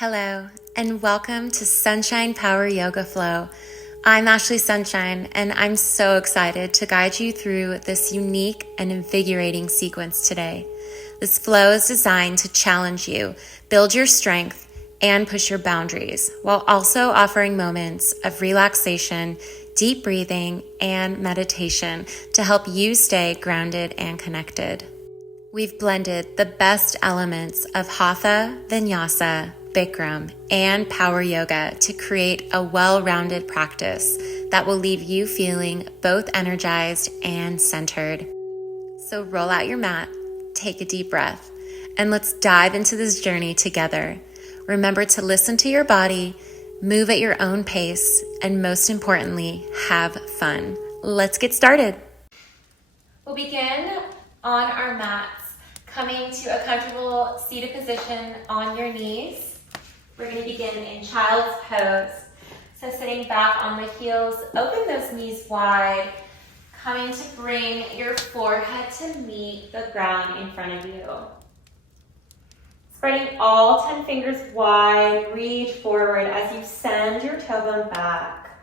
Hello, and welcome to Sunshine Power Yoga Flow. I'm Ashlee Sunshine, and I'm so excited to guide you through this unique and invigorating sequence today. This flow is designed to challenge you, build your strength, and push your boundaries, while also offering moments of relaxation, deep breathing, and meditation to help you stay grounded and connected. We've blended the best elements of Hatha, Vinyasa, Bikram, and Power Yoga to create a well-rounded practice that will leave you feeling both energized and centered. So roll out your mat, take a deep breath, and let's dive into this journey together. Remember to listen to your body, move at your own pace, and most importantly, have fun. Let's get started. We'll begin on our mats, coming to a comfortable seated position on your knees. We're going to begin in child's pose. So sitting back on the heels, open those knees wide, coming to bring your forehead to meet the ground in front of you. Spreading all 10 fingers wide, reach forward as you send your tailbone back.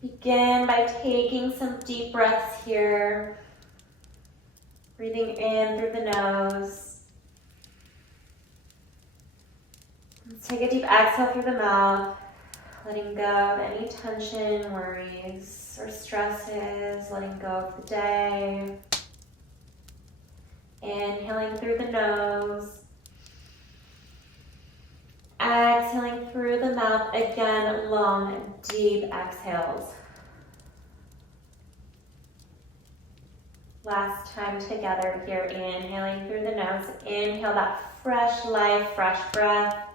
Begin by taking some deep breaths here. Breathing in through the nose. Let's take a deep exhale through the mouth, letting go of any tension, worries, or stresses, letting go of the day. Inhaling through the nose. Exhaling through the mouth, again, long, deep exhales. Last time together here, inhaling through the nose. Inhale that fresh life, fresh breath.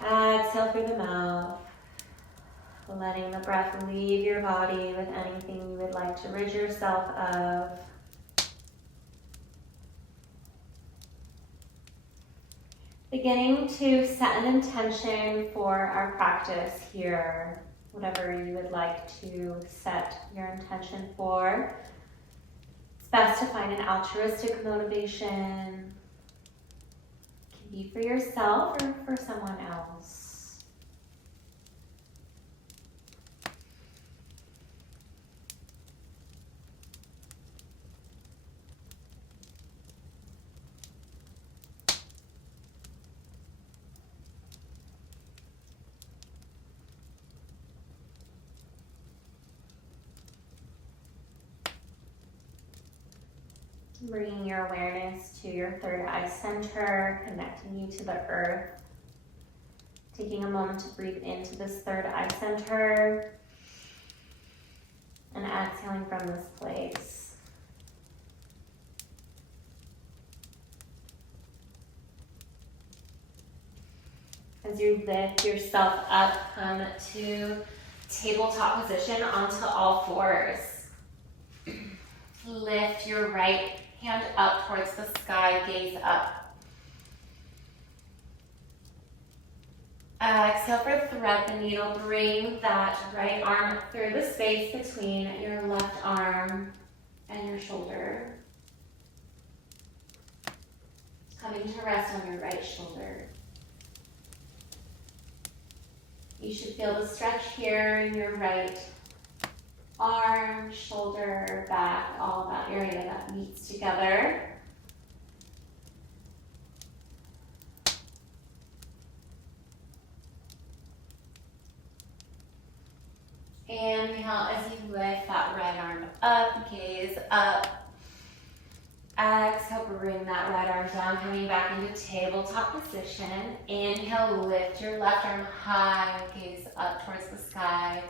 Exhale through the mouth, letting the breath leave your body with anything you would like to rid yourself of. Beginning to set an intention for our practice here, whatever you would like to set your intention for. It's best to find an altruistic motivation. Be for yourself or for someone else. Bringing your awareness to your third eye center, connecting you to the earth. Taking a moment to breathe into this third eye center and exhaling from this place. As you lift yourself up, come to tabletop position onto all fours. Lift your right hand up towards the sky, gaze up. Exhale for thread the needle. Bring that right arm through the space between your left arm and your shoulder. Coming to rest on your right shoulder. You should feel the stretch here in your right arm, shoulder, back, all that area that meets together. Inhale as you lift that right arm up, gaze up. Exhale, bring that right arm down, coming back into tabletop position. Inhale, lift your left arm high, gaze up towards the sky.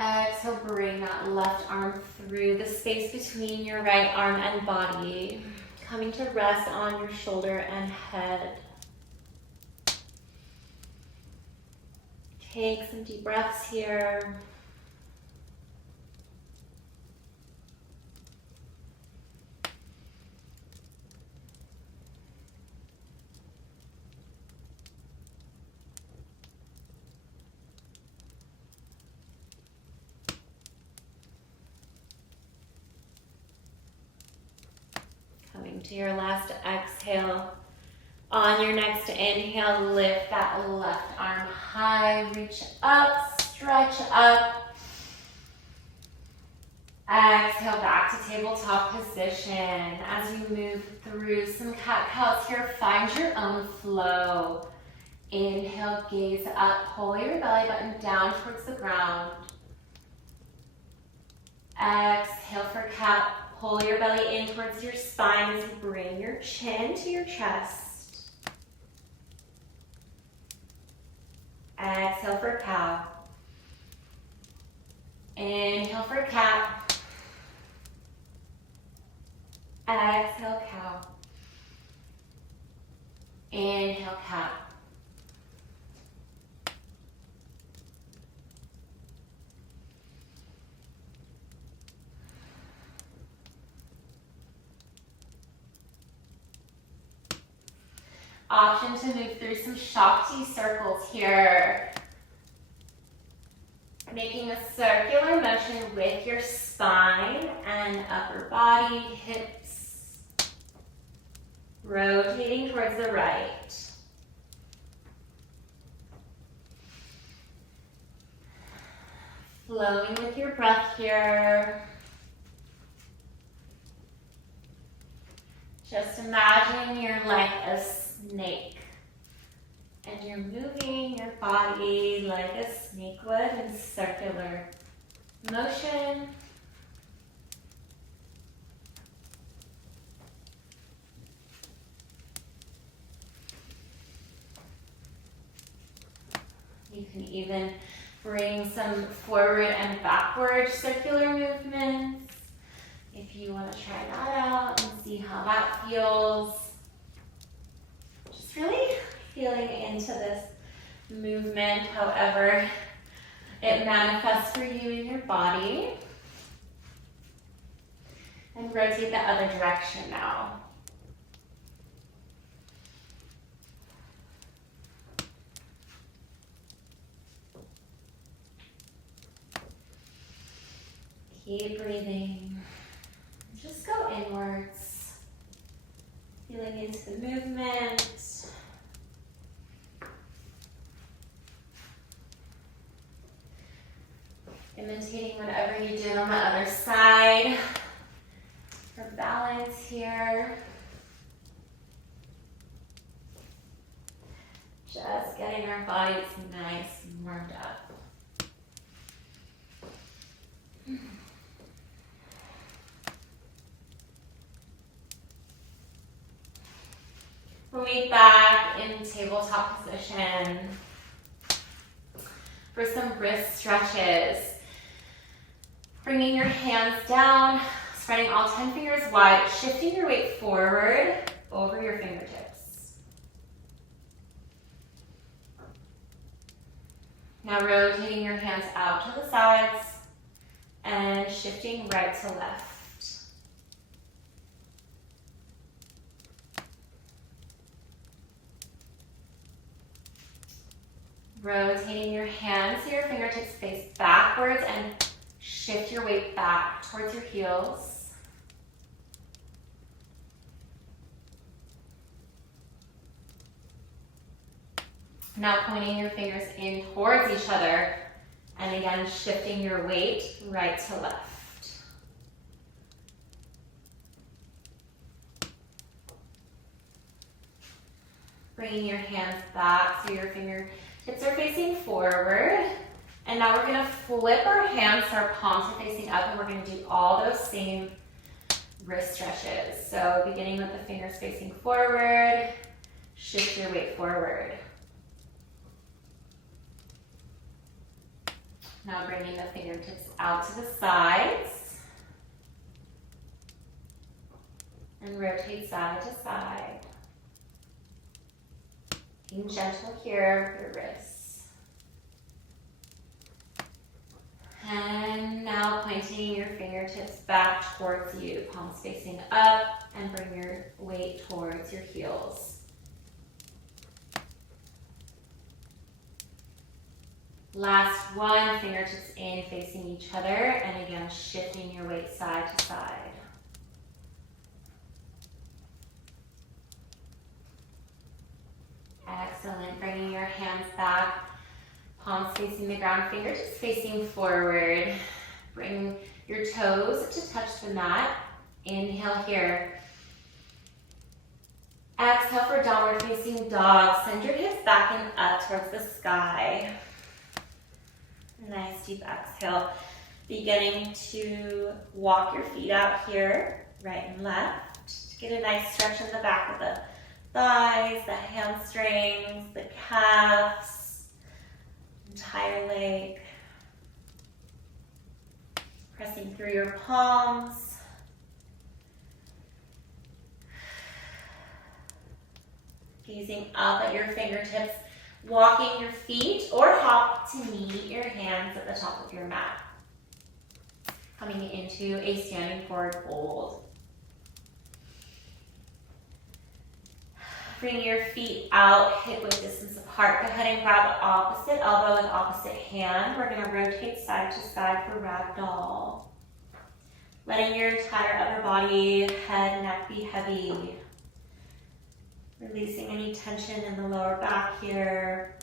Exhale, bring that left arm through the space between your right arm and body, coming to rest on your shoulder and head. Take some deep breaths here. Into your last exhale. On your next inhale, lift that left arm high, reach up, stretch up. Exhale back to tabletop position. As you move through some cat-cows here, find your own flow. Inhale, gaze up, pull your belly button down towards the ground. Exhale for cat, pull your belly in towards your spine as you bring your chin to your chest. Exhale for cow. Inhale for cat. Exhale, cow. Inhale, cat. Option to move through some Shakti circles here. Making a circular motion with your spine and upper body, hips. Rotating towards the right. Flowing with your breath here. Just imagine you're like a snake. And you're moving your body like a snake would in circular motion. You can even bring some forward and backward circular movements if you want to try that out and see how that feels. Just really feeling into this movement, however it manifests for you in your body. And rotate the other direction now. Keep breathing. Just go inwards. Feeling into the movement. Imitating whatever you did on the other side. For balance here. Just getting our bodies nice and warmed up. We'll meet back in tabletop position for some wrist stretches. Bringing your hands down, spreading all 10 fingers wide, shifting your weight forward over your fingertips. Now rotating your hands out to the sides and shifting right to left. Rotating your hands so your fingertips face backwards and shift your weight back towards your heels. Now pointing your fingers in towards each other and again shifting your weight right to left. Bringing your hands back so your fingertips are facing forward. And now we're going to flip our hands so our palms are facing up, and we're going to do all those same wrist stretches. So beginning with the fingers facing forward, shift your weight forward. Now bringing the fingertips out to the sides. And rotate side to side. Being gentle here with your wrists. And now pointing your fingertips back towards you, palms facing up, and bring your weight towards your heels. Last one, fingertips in, facing each other, and again, shifting your weight side to side. Excellent. Bringing your hands back, palms facing the ground, fingertips facing forward. Bring your toes to touch the mat. Inhale here. Exhale for downward facing dog. Send your hips back and up towards the sky. Nice deep exhale. Beginning to walk your feet out here, right and left. Get a nice stretch in the back of the thighs, the hamstrings, the calves, entire leg. Pressing through your palms. Gazing up at your fingertips, walking your feet or hop to meet your hands at the top of your mat. Coming into a standing forward fold. Bring your feet out, hip width distance apart. Go ahead and grab opposite elbow with opposite hand. We're going to rotate side to side for ragdoll. Letting your entire upper body, head, neck be heavy. Releasing any tension in the lower back here.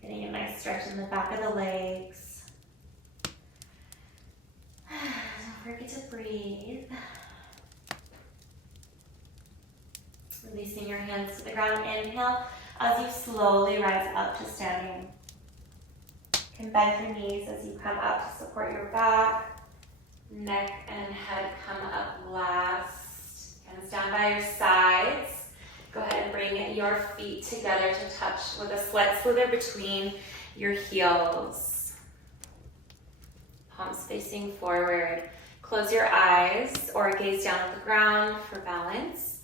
Getting a nice stretch in the back of the legs. Don't forget to breathe. Releasing your hands to the ground. Inhale as you slowly rise up to standing. You can bend your knees as you come up to support your back. Neck and head come up last. Hands down by your sides. Go ahead and bring your feet together to touch with a slight slither between your heels. Palms facing forward. Close your eyes or gaze down at the ground for balance.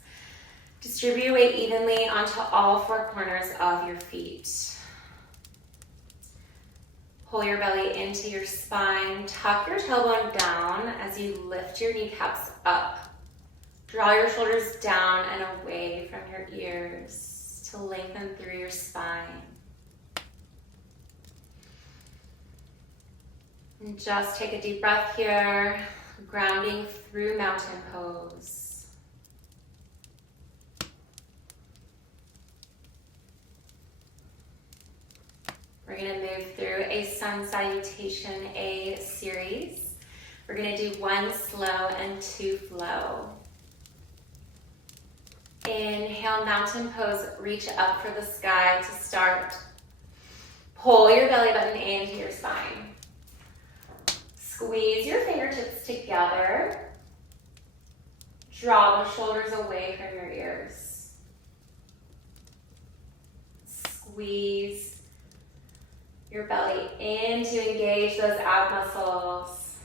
Distribute your weight evenly onto all four corners of your feet. Pull your belly into your spine. Tuck your tailbone down as you lift your kneecaps up. Draw your shoulders down and away from your ears to lengthen through your spine. And just take a deep breath here, grounding through mountain pose. We're going to move through a sun salutation, a series. We're going to do 1 slow and 2 flow. Inhale, mountain pose, reach up for the sky to start. Pull your belly button into your spine. Squeeze your fingertips together. Draw the shoulders away from your ears. Squeeze your belly in to engage those ab muscles.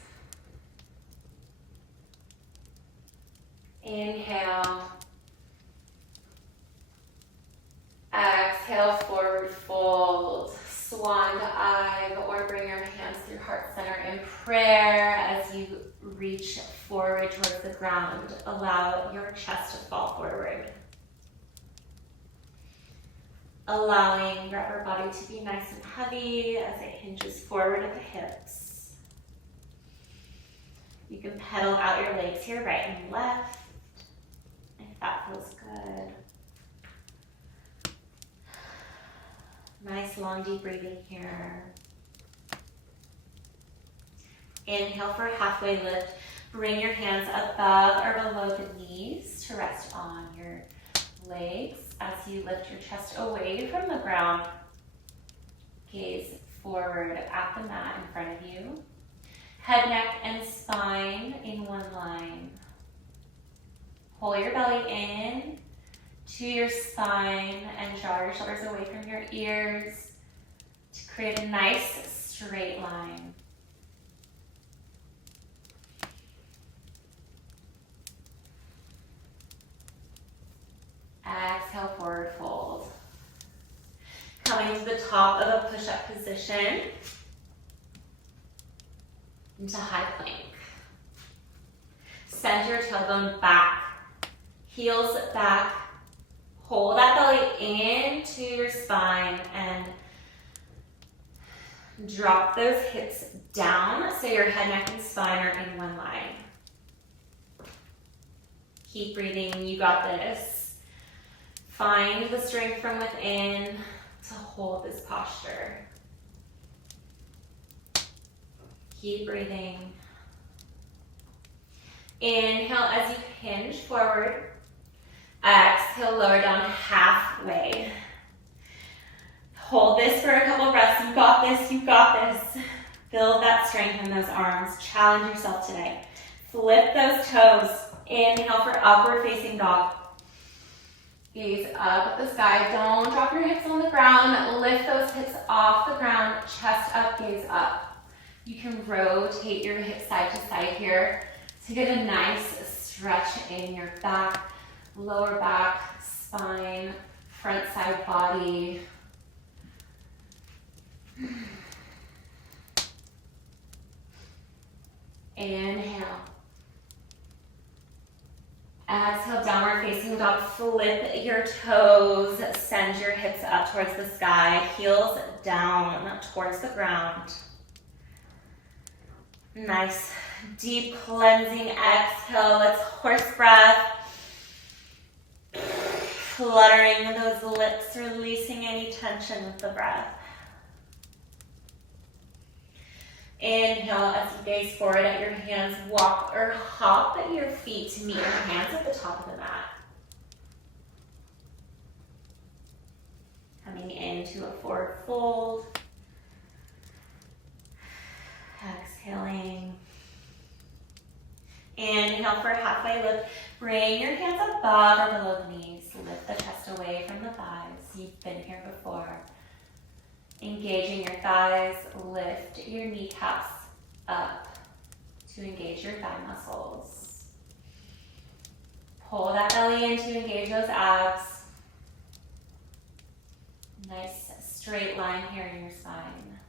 Inhale. Exhale, forward fold, swan dive, or bring your hands through heart center in prayer as you reach forward towards the ground. Allow your chest to fall forward. Allowing your upper body to be nice and heavy as it hinges forward at the hips. You can pedal out your legs here, right and left, if that feels good. Nice long deep breathing here. Inhale for halfway lift. Bring your hands above or below the knees to rest on your legs as you lift your chest away from the ground. Gaze forward at the mat in front of you. Head, neck, and spine in one line. Pull your belly in to your spine and draw your shoulders away from your ears to create a nice straight line. Exhale, forward fold. Coming to the top of a push-up position into high plank. Send your tailbone back, heels back. Pull that belly into your spine and drop those hips down so your head, neck, and spine are in one line. Keep breathing, you got this. Find the strength from within to hold this posture. Keep breathing. Inhale as you hinge forward. Exhale, lower down halfway. Hold this for a couple breaths. You got this, you got this. Build that strength in those arms. Challenge yourself today. Flip those toes. Inhale for upward facing dog. Gaze up at the sky. Don't drop your hips on the ground. Lift those hips off the ground. Chest up, gaze up. You can rotate your hips side to side here to get a nice stretch in your back, lower back, spine, front side body. Inhale. Exhale, downward facing dog. Flip your toes. Send your hips up towards the sky. Heels down towards the ground. Nice, deep cleansing exhale. Let's horse breath. Fluttering those lips, releasing any tension with the breath. Inhale as you gaze forward at your hands. Walk or hop at your feet to meet your hands at the top of the mat. Coming into a forward fold. Exhaling. Inhale for halfway lift. Bring your hands above or below the knees. Lift the chest away from the thighs. You've been here before. Engaging your thighs. Lift your kneecaps up to engage your thigh muscles. Pull that belly in to engage those abs. Nice straight line here in your spine.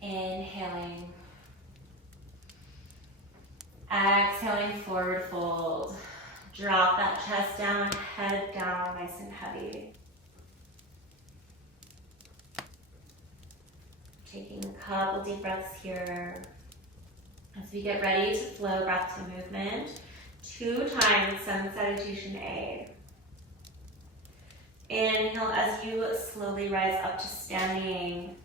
Inhaling. Exhaling, forward fold. Drop that chest down, head down, nice and heavy. Taking a couple deep breaths here. As we get ready to flow breath to movement, 2 times sun salutation A. Inhale as you slowly rise up to standing.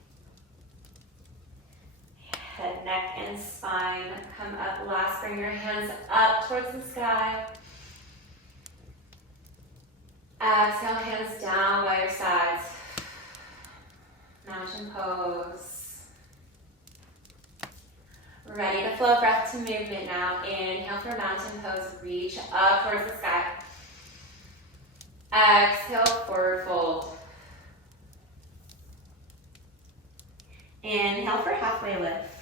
Head, neck, and spine come up last. Bring your hands up towards the sky. Exhale, hands down by your sides. Mountain pose. Ready to flow breath to movement now. Inhale for mountain pose. Reach up towards the sky. Exhale, forward fold. Inhale for halfway lift.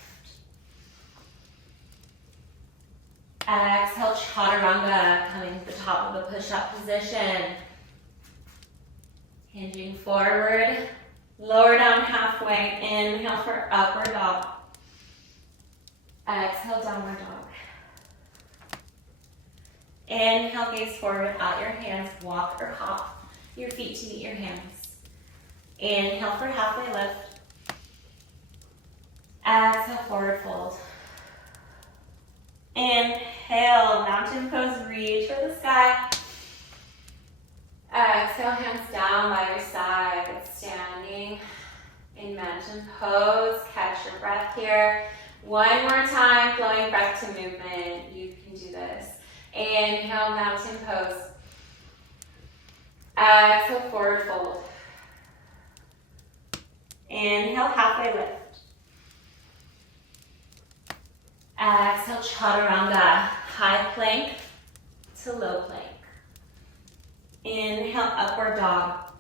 Exhale, chaturanga, coming to the top of the push-up position. Hinging forward, lower down halfway. Inhale for upward dog. Exhale, downward dog. Inhale, gaze forward at your hands. Walk or hop your feet to meet your hands. Inhale for halfway lift. Exhale, forward fold. Inhale, mountain pose, reach for the sky. Exhale, hands down by your side, standing in mountain pose. Catch your breath here. One more time, flowing breath to movement. You can do this. Inhale, mountain pose. Exhale, forward fold. Inhale, halfway lift. Exhale, chaturanga, high plank to low plank. Inhale, upward dog.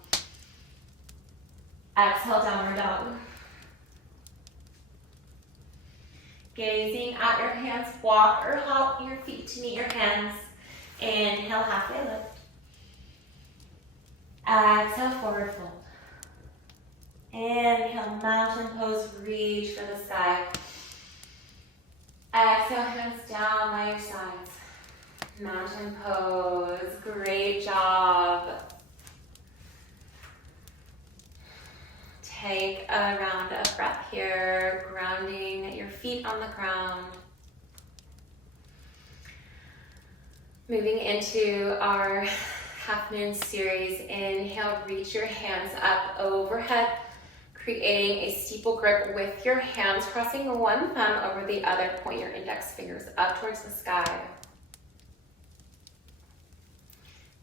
Exhale, downward dog. Gazing at your hands, walk or hop your feet to meet your hands. Inhale, halfway lift. Exhale, forward fold. Inhale, mountain pose, reach for the sky. Exhale, hands down by your sides. Mountain pose, great job. Take a round of breath here, grounding your feet on the ground. Moving into our half moon series, inhale, reach your hands up overhead, creating a steeple grip with your hands, crossing one thumb over the other, point your index fingers up towards the sky.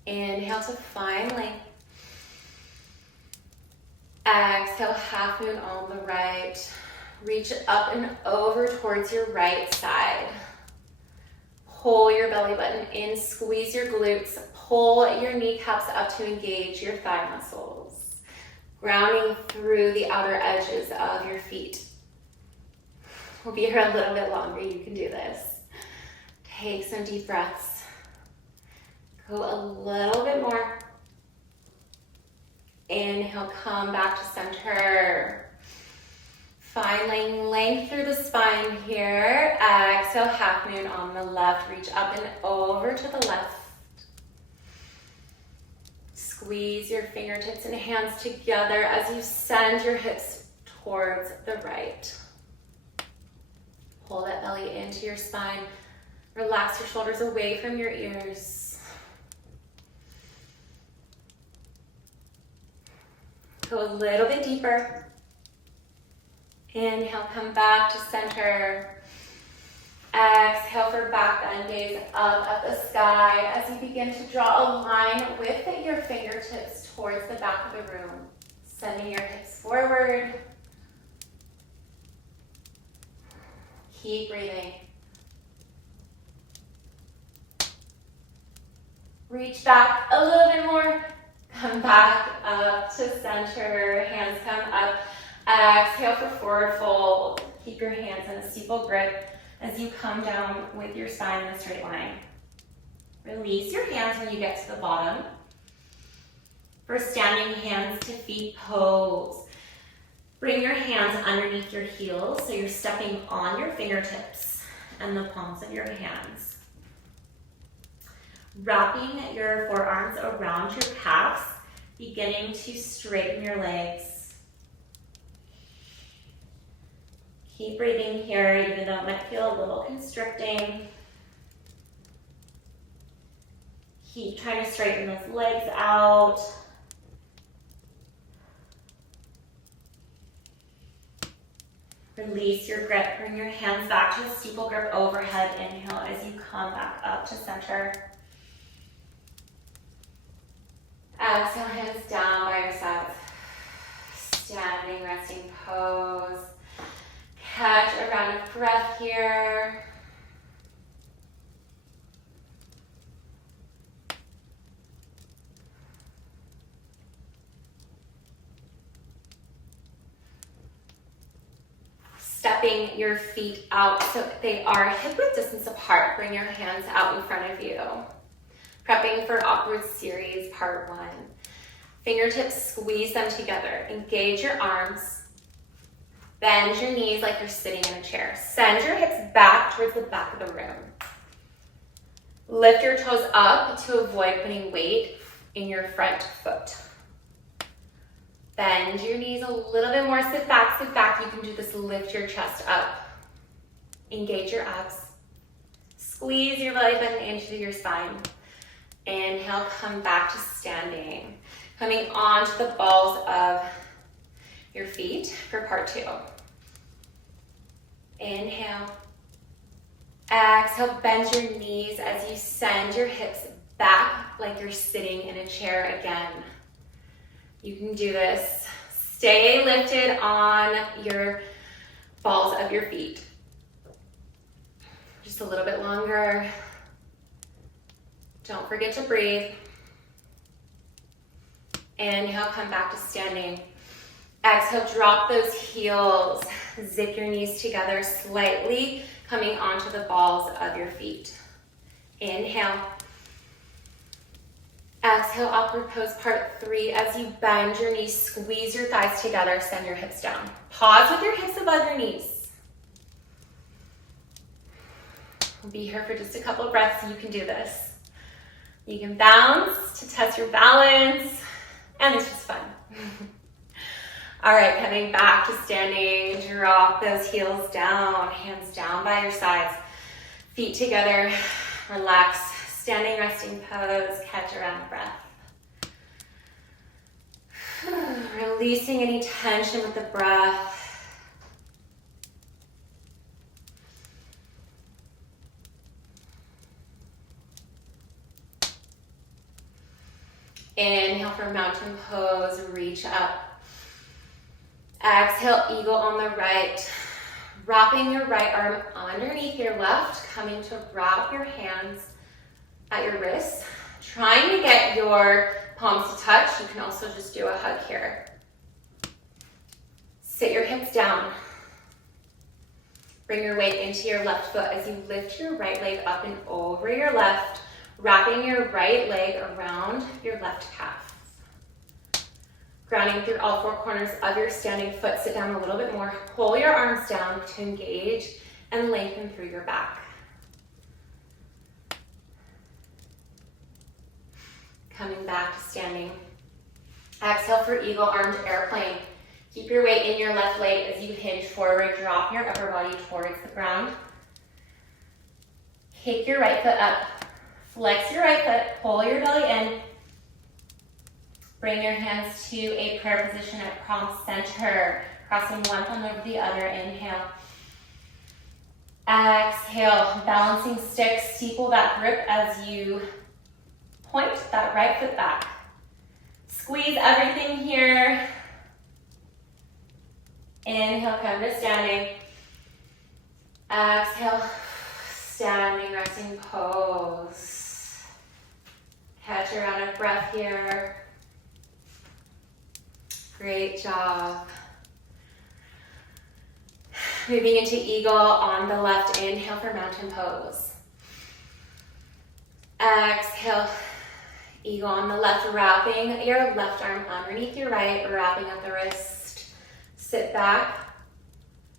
Inhale to find length. Exhale, half moon on the right. Reach up and over towards your right side. Pull your belly button in, squeeze your glutes, pull your kneecaps up to engage your thigh muscles. Grounding through the outer edges of your feet. We'll be here a little bit longer, you can do this. Take some deep breaths. Go a little bit more. Inhale, come back to center. Find length through the spine here. Exhale, half moon on the left. Reach up and over to the left. Squeeze your fingertips and hands together as you send your hips towards the right. Pull that belly into your spine. Relax your shoulders away from your ears. Go a little bit deeper. Inhale, come back to center. Exhale for back bend, gaze up at the sky as you begin to draw a line with your fingertips towards the back of the room. Sending your hips forward. Keep breathing. Reach back a little bit more. Come back up to center. Hands come up. Exhale for forward fold. Keep your hands in a steeple grip as you come down with your spine in a straight line. Release your hands when you get to the bottom. For standing hands to feet pose. Bring your hands underneath your heels so you're stepping on your fingertips and the palms of your hands. Wrapping your forearms around your calves, beginning to straighten your legs. Keep breathing here, even though it might feel a little constricting. Keep trying to straighten those legs out. Release your grip. Bring your hands back to a steeple grip overhead. Inhale as you come back up to center. Exhale, hands down by your sides. Standing, resting pose. Catch a round of breath here. Stepping your feet out so they are hip-width distance apart. Bring your hands out in front of you. Prepping for awkward series, part 1. Fingertips, squeeze them together. Engage your arms. Bend your knees like you're sitting in a chair. Send your hips back towards the back of the room. Lift your toes up to avoid putting weight in your front foot. Bend your knees a little bit more. Sit back, sit back. You can do this. Lift your chest up. Engage your abs. Squeeze your belly button into your spine. Inhale, come back to standing. Coming onto the balls of your feet for part 2. Inhale. Exhale, bend your knees as you send your hips back like you're sitting in a chair again. You can do this. Stay lifted on your balls of your feet. Just a little bit longer. Don't forget to breathe. Inhale, come back to standing. Exhale, drop those heels. Zip your knees together slightly, coming onto the balls of your feet. Inhale. Exhale, awkward pose part 3. As you bend your knees, squeeze your thighs together, send your hips down. Pause with your hips above your knees. We'll be here for just a couple of breaths. You can do this. You can bounce to test your balance, and it's just fun. All right, coming back to standing, drop those heels down, hands down by your sides, feet together, relax, Standing resting pose, catch around breath. Releasing any tension with the breath. Inhale for mountain pose, reach up. Exhale, eagle on the right. Wrapping your right arm underneath your left, coming to wrap your hands at your wrists. Trying to get your palms to touch. You can also just do a hug here. Sit your hips down. Bring your weight into your left foot as you lift your right leg up and over your left, wrapping your right leg around your left calf. Grounding through all four corners of your standing foot. Sit down a little bit more. Pull your arms down to engage and lengthen through your back. Coming back to standing. Exhale for eagle, armed airplane. Keep your weight in your left leg as you hinge forward. Drop your upper body towards the ground. Kick your right foot up. Flex your right foot. Pull your belly in. Bring your hands to a prayer position at palm center. Crossing one thumb over the other. Inhale. Exhale. Balancing stick. Steeple that grip as you point that right foot back. Squeeze everything here. Inhale, come to standing. Exhale, standing, resting pose. Catch a round of breath here. Great job. Moving into eagle on the left. Inhale for mountain pose. Exhale. Eagle on the left, wrapping your left arm underneath your right, wrapping up the wrist. Sit back,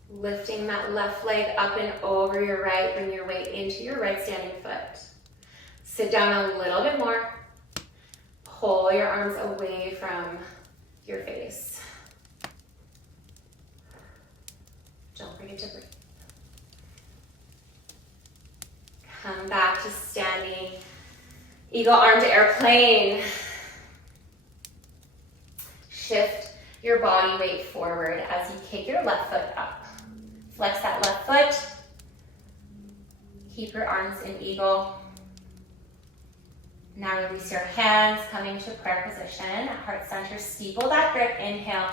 lifting that left leg up and over your right. Bring your weight into your right standing foot. Sit down a little bit more. Pull your arms away from your face. Don't forget to breathe. Come back to standing. Eagle armed airplane. Shift your body weight forward as you kick your left foot up. Flex that left foot. Keep your arms in eagle. Now release your hands, coming to prayer position at heart center. Steeple that grip. Inhale.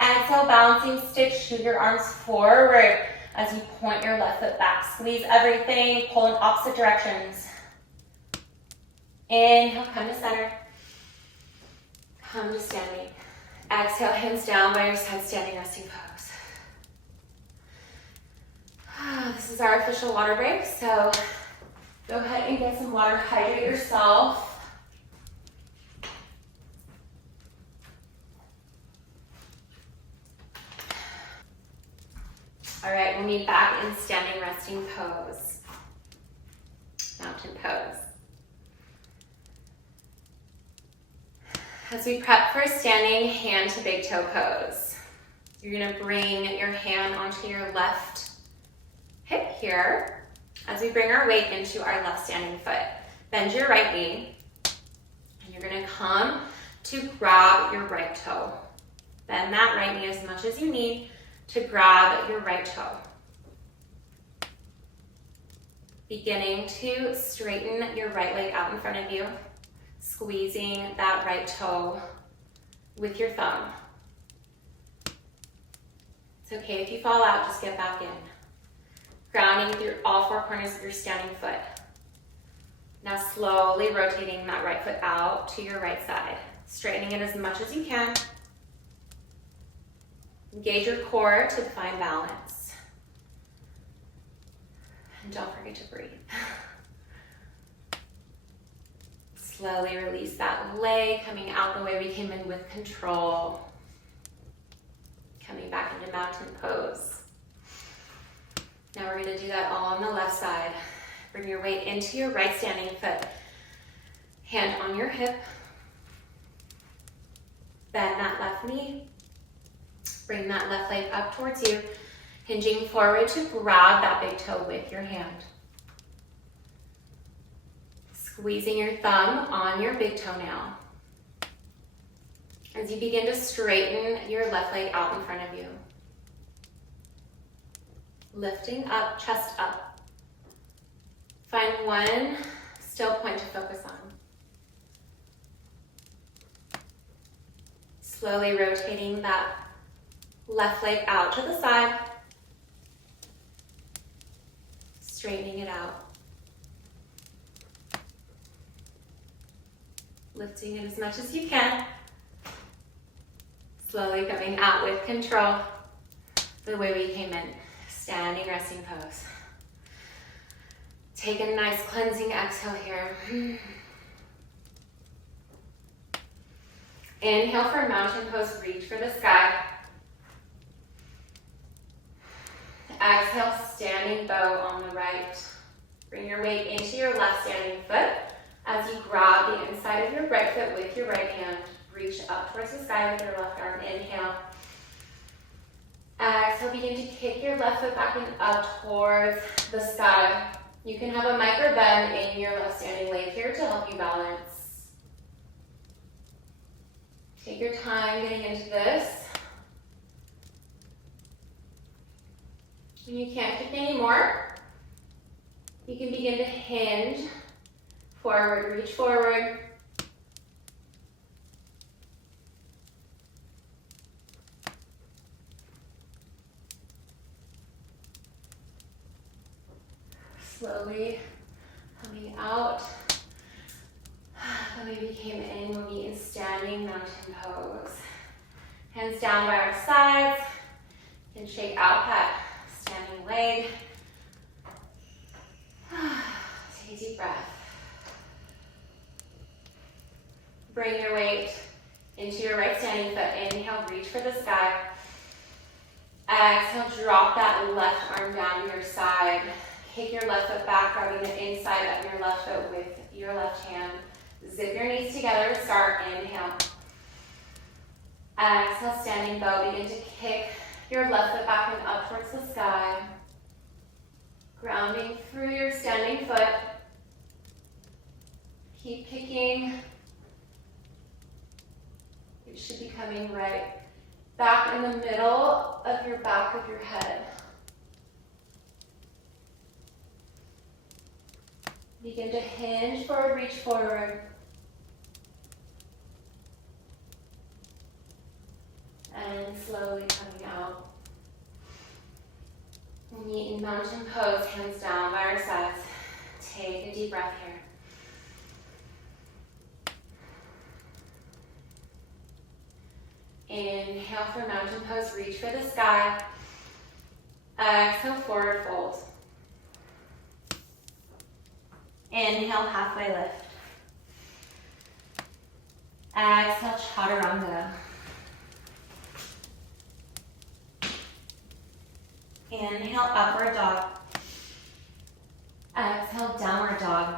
Exhale, balancing stick. Shoot your arms forward as you point your left foot back. Squeeze everything. Pull in opposite directions. Inhale, come to center. Come to standing. Exhale, hands down by your side, standing resting pose. This is our official water break, so go ahead and get some water, hydrate yourself. All right, we'll meet back in standing resting pose. Mountain pose. As we prep for standing hand to big toe pose, you're gonna bring your hand onto your left hip here as we bring our weight into our left standing foot. Bend your right knee, and you're gonna come to grab your right toe. Bend that right knee as much as you need to grab your right toe. Beginning to straighten your right leg out in front of you. Squeezing that right toe with your thumb. It's okay if you fall out, just get back in. Grounding through all four corners of your standing foot. Now slowly rotating that right foot out to your right side. Straightening it as much as you can. Engage your core to find balance. And don't forget to breathe. Slowly release that leg, coming out the way we came in with control. Coming back into mountain pose. Now we're gonna do that all on the left side. Bring your weight into your right standing foot. Hand on your hip. Bend that left knee. Bring that left leg up towards you. Hinging forward to grab that big toe with your hand. Squeezing your thumb on your big toenail. As you begin to straighten your left leg out in front of you. Lifting up, chest up. Find one still point to focus on. Slowly rotating that left leg out to the side. Straightening it out. Lifting it as much as you can. Slowly coming out with control, the way we came in. Standing resting pose. Take a nice cleansing exhale here. Inhale for mountain pose, reach for the sky. Exhale, standing bow on the right. Bring your weight into your left standing foot as you grab the inside of your right foot with your right hand. Reach up towards the sky with your left arm. Inhale. Exhale, begin to kick your left foot back and up towards the sky. You can have a micro bend in your left standing leg here to help you balance. Take your time getting into this. When you can't kick anymore, you can begin to hinge forward, reach forward. Slowly coming out. The way we came in, we'll be in standing mountain pose. Hands down by our sides. And shake out that standing leg. Take a deep breath. Bring your weight into your right standing foot. Inhale, reach for the sky. Exhale, drop that left arm down to your side. Kick your left foot back, grabbing the inside of your left foot with your left hand. Zip your knees together to start. Inhale. Exhale, standing bow. Begin to kick your left foot back and up towards the sky. Grounding through your standing foot. Keep kicking. It should be coming right back in the middle of your back of your head. Begin to hinge forward, reach forward. And slowly coming out. Meet in mountain pose, hands down by our sides. Take a deep breath here. Inhale for mountain pose, reach for the sky. Exhale, forward fold. Inhale, halfway lift. Exhale, chaturanga. Inhale, upward dog. Exhale, downward dog.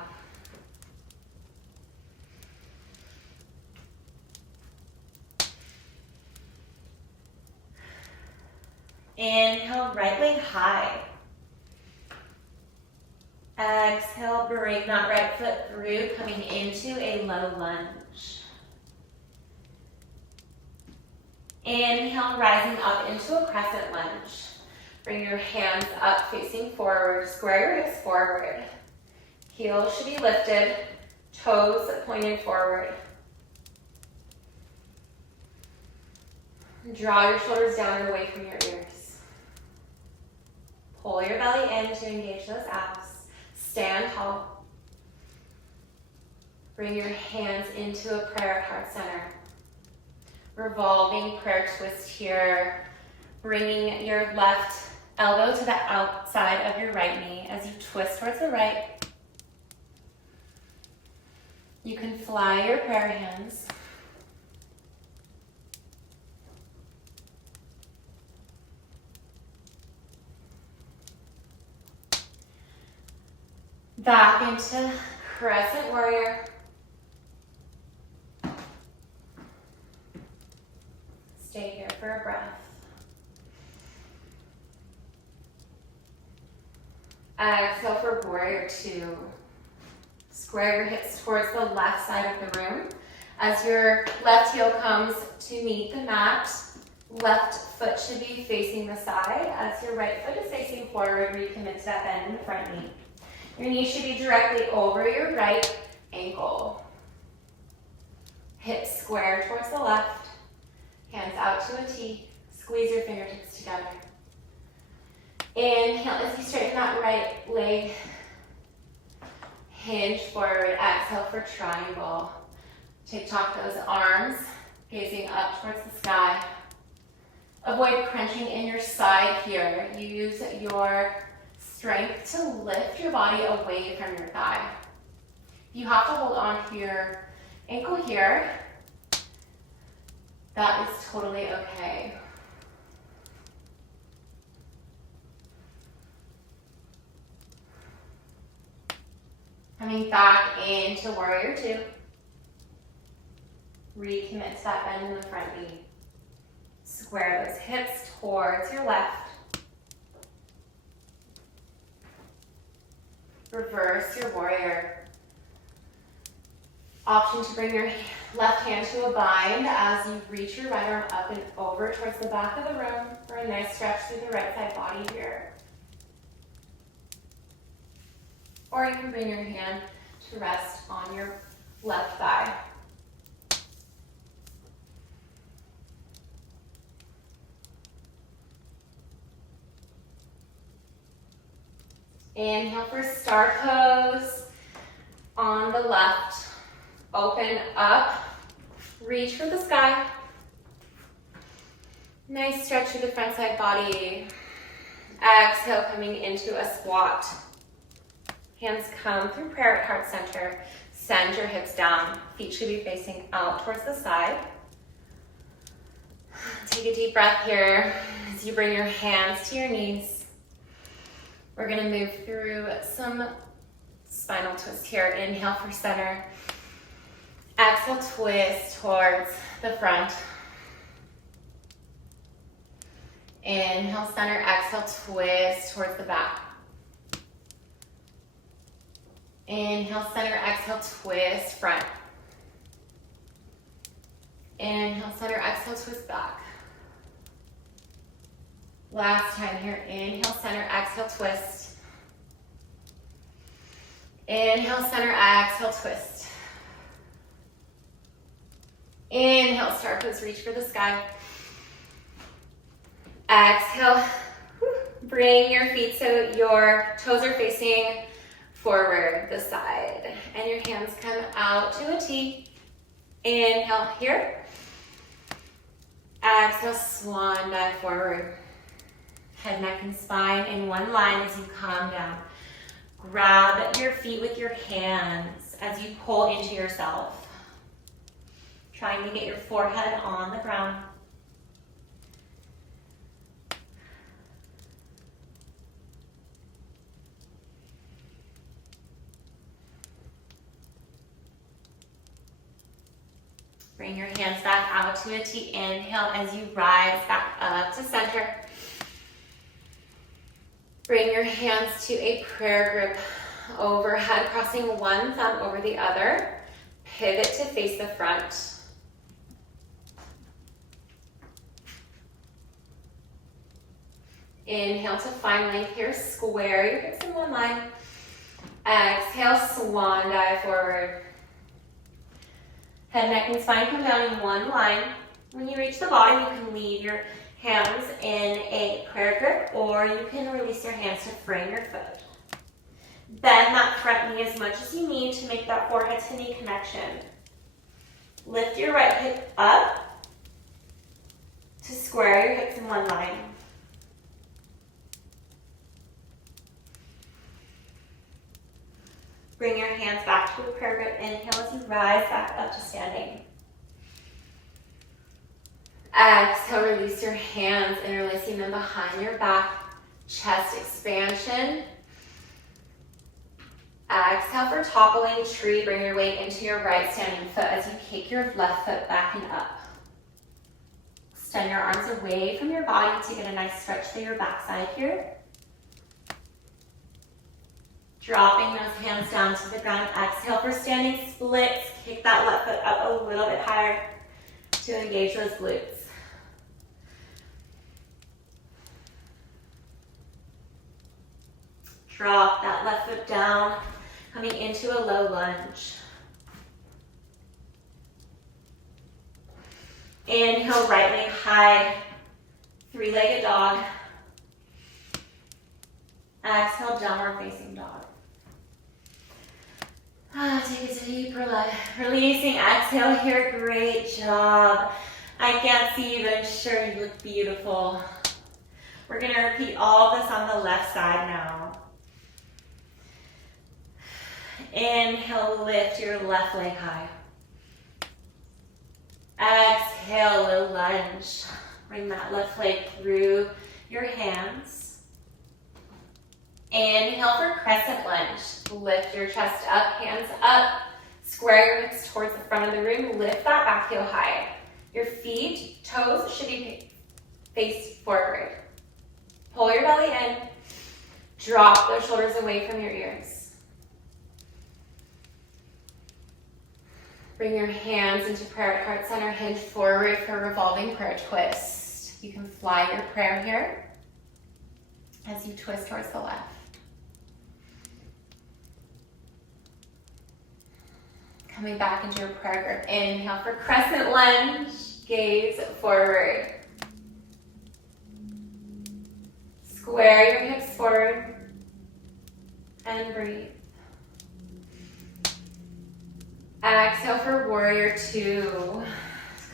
Inhale, right leg high. Exhale, bring that right foot through, coming into a low lunge. Inhale, rising up into a crescent lunge. Bring your hands up, facing forward. Square your hips forward. Heels should be lifted, toes pointed forward. Draw your shoulders down and away from your ears. Pull your belly in to engage those abs. Stand tall. Bring your hands into a prayer at heart center. Revolving prayer twist here. Bringing your left elbow to the outside of your right knee as you twist towards the right. You can fly your prayer hands. Back into crescent warrior. Stay here for a breath. Exhale for warrior two. Square your hips towards the left side of the room. As your left heel comes to meet the mat, left foot should be facing the side. As your right foot is facing forward, recommit to that bend in the front knee. Your knee should be directly over your right ankle. Hips square towards the left. Hands out to a T. Squeeze your fingertips together. Inhale as you straighten that right leg. Hinge forward. Exhale for triangle. TikTok those arms, gazing up towards the sky. Avoid crunching in your side here. Use your strength to lift your body away from your thigh. You have to hold on to your ankle here. That is totally okay. Coming back into warrior two. Recommit to that bend in the front knee. Square those hips towards your left. Reverse your warrior. Option to bring your left hand to a bind as you reach your right arm up and over towards the back of the room for a nice stretch through the right side body here. Or you can bring your hand to rest on your left thigh. Inhale for star pose on the left. Open up, reach for the sky. Nice stretch through the front side body. Exhale, coming into a squat. Hands come through prayer at heart center. Send your hips down. Feet should be facing out towards the side. Take a deep breath here as you bring your hands to your knees. We're gonna move through some spinal twists here. Inhale for center. Exhale, twist towards the front. Inhale, center. Exhale, twist towards the back. Inhale, center. Exhale, twist front. Inhale, center. Exhale, twist back. Last time here. Inhale, center. Exhale, twist. Inhale, center. Exhale, twist. Inhale, star pose, reach for the sky. Exhale, bring your feet so your toes are facing forward, the side. And your hands come out to a T. Inhale here. Exhale, swan dive forward. Head, neck, and spine in one line as you calm down. Grab your feet with your hands as you pull into yourself. Trying to get your forehead on the ground. Bring your hands back out to a T. Inhale as you rise back up to center. Bring your hands to a prayer grip overhead, crossing one thumb over the other. Pivot to face the front. Inhale to find length here. Square your hips in one line. Exhale, swan dive forward. Head, neck, and spine come down in one line. When you reach the bottom, you can leave your hands in a prayer grip, or you can release your hands to frame your foot. Bend that front knee as much as you need to make that forehead to knee connection. Lift your right hip up to square your hips in one line. Bring your hands back to a prayer grip. Inhale as you rise back up to standing. Exhale, release your hands, interlacing them behind your back. Chest expansion. Exhale for toppling tree. Bring your weight into your right standing foot as you kick your left foot back and up. Extend your arms away from your body to get a nice stretch through your backside here. Dropping those hands down to the ground. Exhale for standing splits. Kick that left foot up a little bit higher to engage those glutes. Drop that left foot down, coming into a low lunge. Inhale, right leg high, three-legged dog. Exhale, downward facing dog. Take a deeper breath. Releasing, exhale here, great job. I can't see you, but I'm sure you look beautiful. We're gonna repeat all of this on the left side now. Inhale, lift your left leg high. Exhale, low lunge. Bring that left leg through your hands. Inhale for crescent lunge. Lift your chest up, hands up. Square your hips towards the front of the room. Lift that back heel high. Your feet, toes should be face forward. Pull your belly in. Drop those shoulders away from your ears. Bring your hands into prayer at heart center, hinge forward for revolving prayer twist. You can fly your prayer here as you twist towards the left. Coming back into your prayer grip. Inhale for crescent lunge, gaze forward. Square your hips forward and breathe. Exhale for warrior two.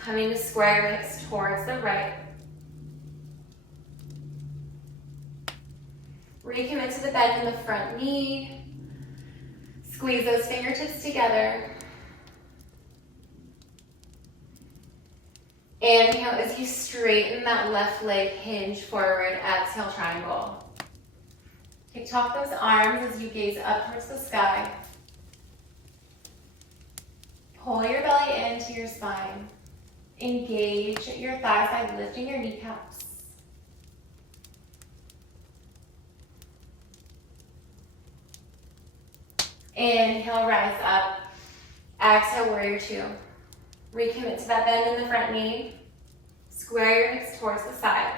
Coming to square your hips towards the right. Recommit to the bend in the front knee. Squeeze those fingertips together. Inhale as you straighten that left leg, hinge forward, exhale triangle. TikTok those arms as you gaze up towards the sky. Pull your belly into your spine. Engage your thighs by lifting your kneecaps. Inhale, rise up. Exhale, warrior two. Recommit to that bend in the front knee. Square your hips towards the side.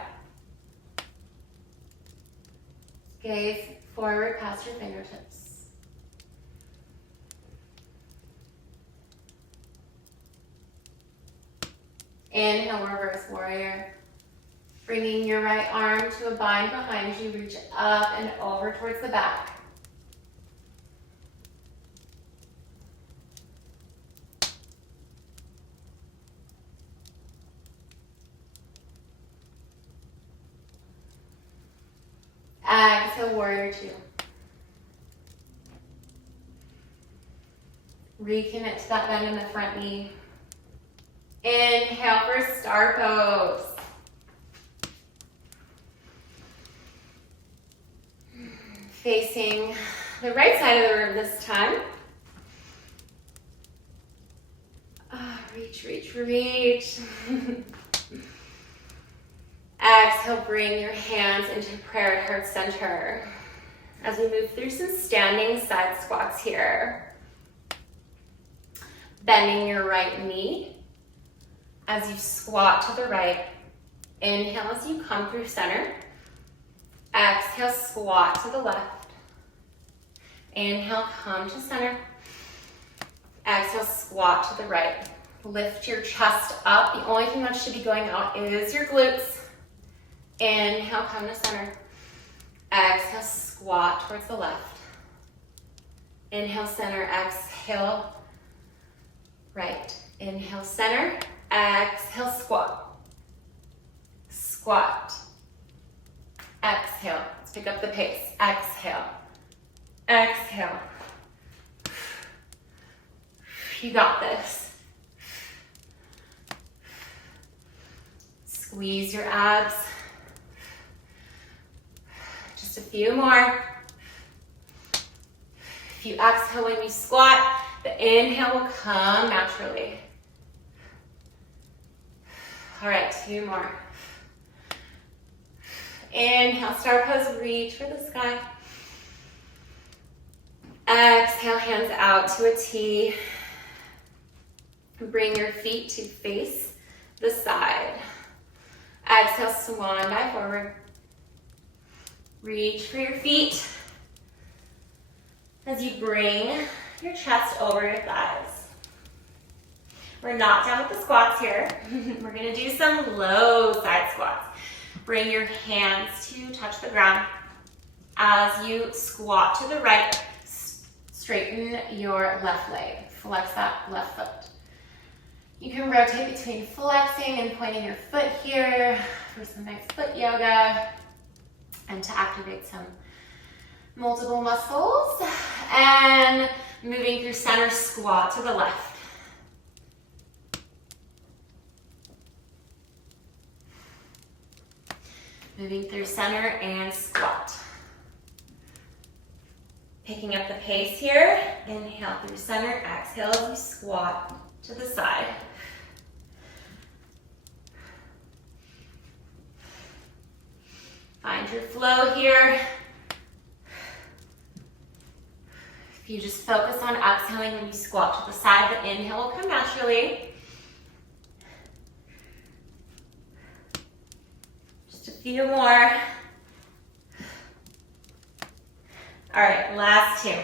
Gaze forward past your fingertips. Inhale, reverse warrior. Bringing your right arm to a bind behind you, reach up and over towards the back. Exhale, warrior two. Recommit to that bend in the front knee. Inhale for star pose. Facing the right side of the room this time. Reach, reach, reach. Exhale, bring your hands into prayer at heart center. As we move through some standing side squats here. Bending your right knee. As you squat to the right, inhale as you come through center. Exhale, squat to the left. Inhale, come to center. Exhale, squat to the right. Lift your chest up. The only thing that should be going out is your glutes. Inhale, come to center. Exhale, squat towards the left. Inhale, center. Exhale, right. Inhale, center. Exhale, squat. Squat. Exhale. Let's pick up the pace. Exhale. Exhale. You got this. Squeeze your abs. Just a few more. If you exhale when you squat, the inhale will come naturally. All right, two more. Inhale, star pose, reach for the sky. Exhale, hands out to a T. Bring your feet to face the side. Exhale, swan dive forward. Reach for your feet as you bring your chest over your thighs. We're not done with the squats here. We're gonna do some low side squats. Bring your hands to touch the ground. As you squat to the right, straighten your left leg. Flex that left foot. You can rotate between flexing and pointing your foot here for some nice foot yoga and to activate some multiple muscles. And moving through center, squat to the left. Moving through center and squat. Picking up the pace here. Inhale through center, exhale as you squat to the side. Find your flow here. If you just focus on exhaling when you squat to the side, the inhale will come naturally. Just a few more. All right, last two.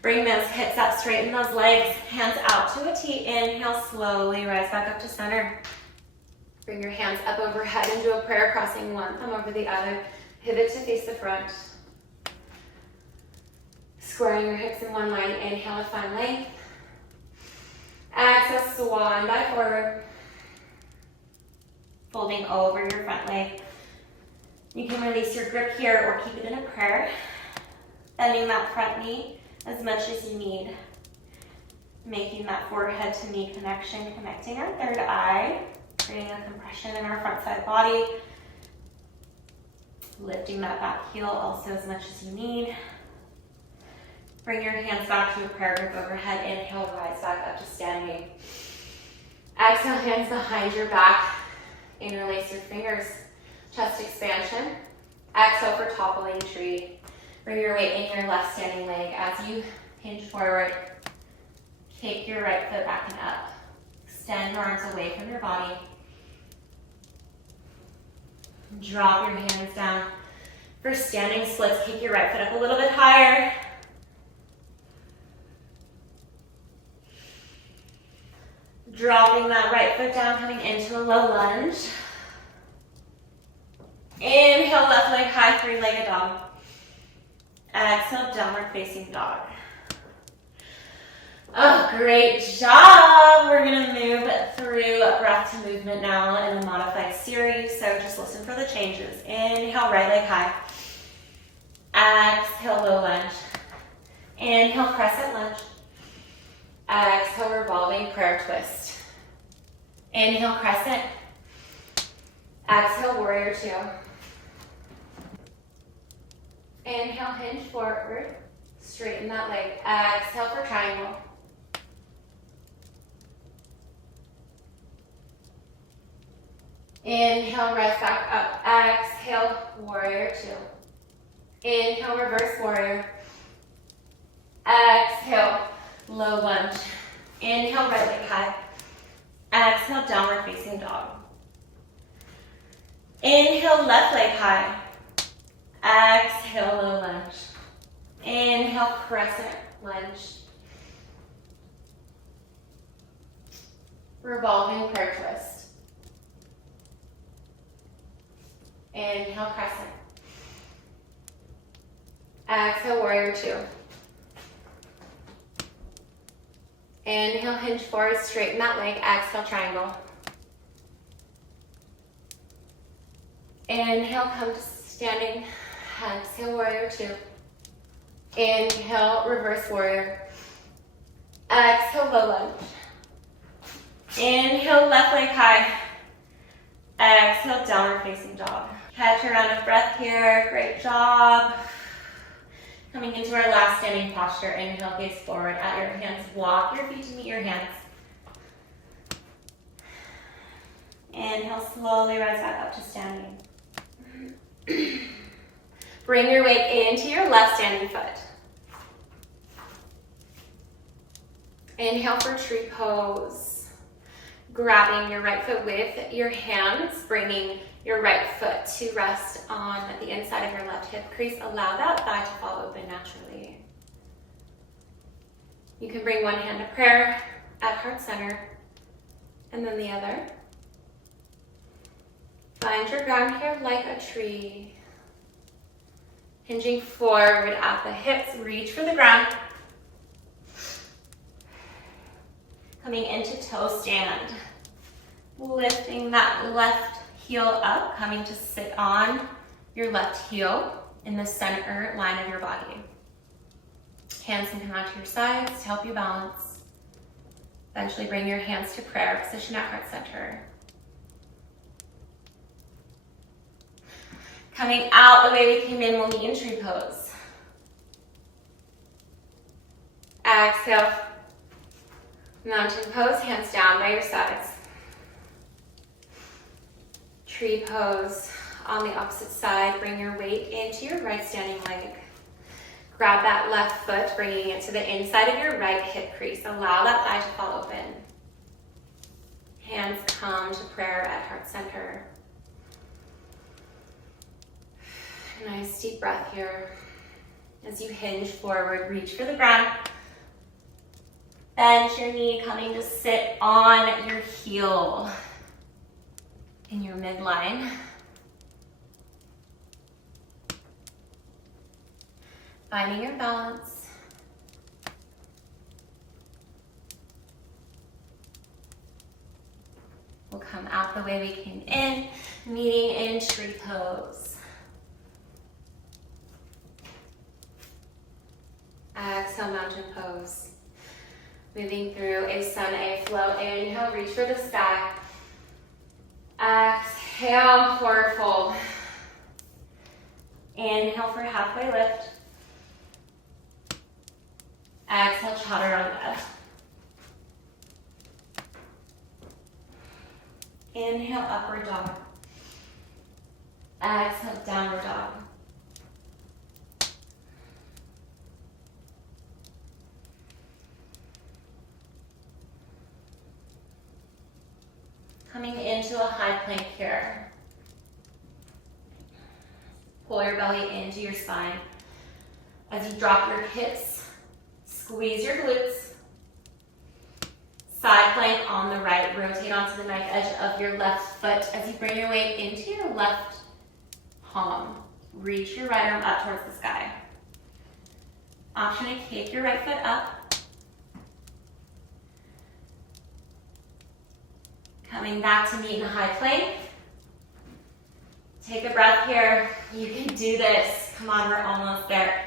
Bring those hips up, straighten those legs, hands out to a T. Inhale, slowly rise back up to center. Bring your hands up overhead and do a prayer, crossing one thumb over the other. Pivot to face the front. Squaring your hips in one line. Inhale to find length. Exhale, swan dive forward. Folding over your front leg. You can release your grip here or keep it in a prayer. Bending that front knee as much as you need. Making that forehead to knee connection, connecting our third eye. Creating a compression in our front side body. Lifting that back heel also as much as you need. Bring your hands back to a prayer grip overhead. Inhale, rise back up to standing. Exhale, hands behind your back. Interlace your fingers. Chest expansion. Exhale for toppling tree. Bring your weight in your left standing leg. As you hinge forward, take your right foot back and up. Extend your arms away from your body. Drop your hands down. For standing splits, take your right foot up a little bit higher. Dropping that right foot down, coming into a low lunge. Inhale, left leg high, three-legged dog. Exhale, downward facing dog. Oh, great job. We're gonna move through breath to movement now in a modified series, so just listen for the changes. Inhale, right leg high. Exhale, low lunge. Inhale, crescent lunge. Exhale, revolving prayer twist. Inhale, crescent. Exhale, warrior two. Inhale, hinge forward. Straighten that leg. Exhale for triangle. Inhale, rise back up. Exhale, warrior two. Inhale, reverse warrior. Exhale, low lunge. Inhale, right leg high. Exhale, downward facing dog. Inhale, left leg high. Exhale, low lunge. Inhale, crescent lunge. Revolving prayer twist. Inhale, crescent. Exhale, warrior two. Inhale, hinge forward, straighten that leg. Exhale, triangle. Inhale, come to standing. Exhale, warrior two. Inhale, reverse warrior. Exhale, low lunge. Inhale, left leg high. Exhale, downward facing dog. Catch a round of breath here. Great job. Coming into our last standing posture. Inhale, gaze forward. At your hands, walk your feet to meet your hands. Inhale, slowly rise back up to standing. Bring your weight into your left standing foot. Inhale for tree pose. Grabbing your right foot with your hands, bringing your right foot to rest on the inside of your left hip crease. Allow that thigh to fall open naturally. You can bring one hand to prayer at heart center, and then the other. Find your ground here like a tree. Hinging forward at the hips, reach for the ground. Coming into toe stand. Lifting that left heel up, coming to sit on your left heel in the center line of your body. Hands can come out to your sides to help you balance. Eventually bring your hands to prayer, position at heart center. Coming out the way we came in, we'll meet in tree pose. Exhale. Mountain pose, hands down by your sides. Tree pose on the opposite side. Bring your weight into your right standing leg. Grab that left foot, bringing it to the inside of your right hip crease. Allow that thigh to fall open. Hands come to prayer at heart center. Nice deep breath here. As you hinge forward, reach for the ground. Bend your knee, coming to sit on your heel in your midline. Finding your balance. We'll come out the way we came in, meeting in tree pose. Exhale, mountain pose. Moving through a sun, a flow. Inhale, reach for the sky. Exhale, forward fold. Inhale for halfway lift. Exhale, chaturanga. Inhale, upward dog. Exhale, downward dog. Coming into a high plank here. Pull your belly into your spine. As you drop your hips, squeeze your glutes. Side plank on the right. Rotate onto the knife edge of your left foot as you bring your weight into your left palm. Reach your right arm up towards the sky. Option to kick your right foot up. Coming back to meet in a high plank. Take a breath here. You can do this. Come on, we're almost there.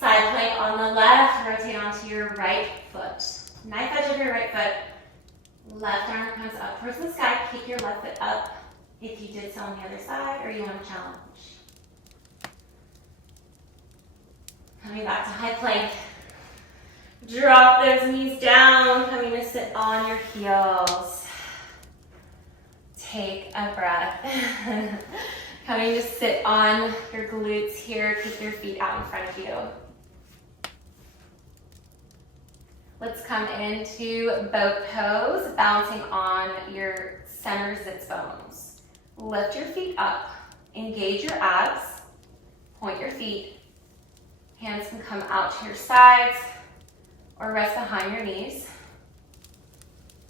Side plank on the left. Rotate onto your right foot. Knife edge of your right foot. Left arm comes up towards the sky. Kick your left foot up if you did so on the other side or you want to challenge. Coming back to high plank. Drop those knees down. Coming to sit on your heels. Take a breath. Coming to sit on your glutes here. Keep your feet out in front of you. Let's come into boat pose, balancing on your center sits bones. Lift your feet up. Engage your abs. Point your feet. Hands can come out to your sides or rest behind your knees.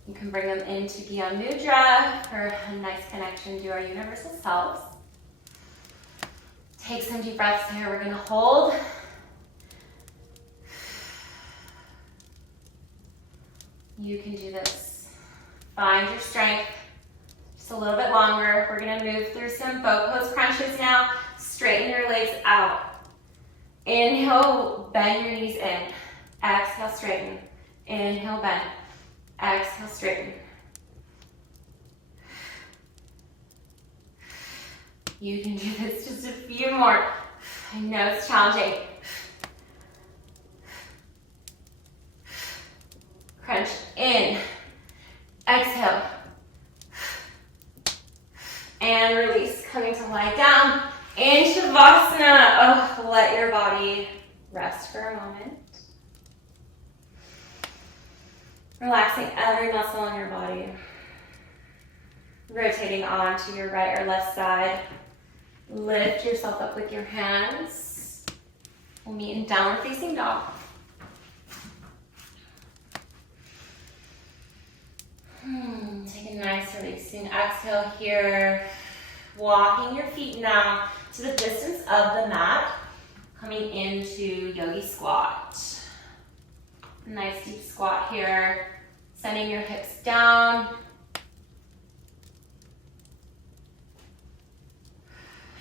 You can bring them into Gyan Mudra for a nice connection to our universal selves. Take some deep breaths here. We're going to hold. You can do this. Find your strength. Just a little bit longer. We're going to move through some boat pose crunches now. Straighten your legs out. Inhale, bend your knees in. Exhale, straighten. Inhale, bend. Exhale, straighten. You can do this just a few more. I know it's challenging. Crunch in. Exhale. And release. Coming to lie down. In Shavasana, oh, let your body rest for a moment. Relaxing every muscle in your body. Rotating on to your right or left side. Lift yourself up with your hands. We'll meet in downward facing dog. Take a nice releasing exhale here. Walking your feet now to the distance of the mat. Coming into yogi squat. Nice deep squat here. Sending your hips down.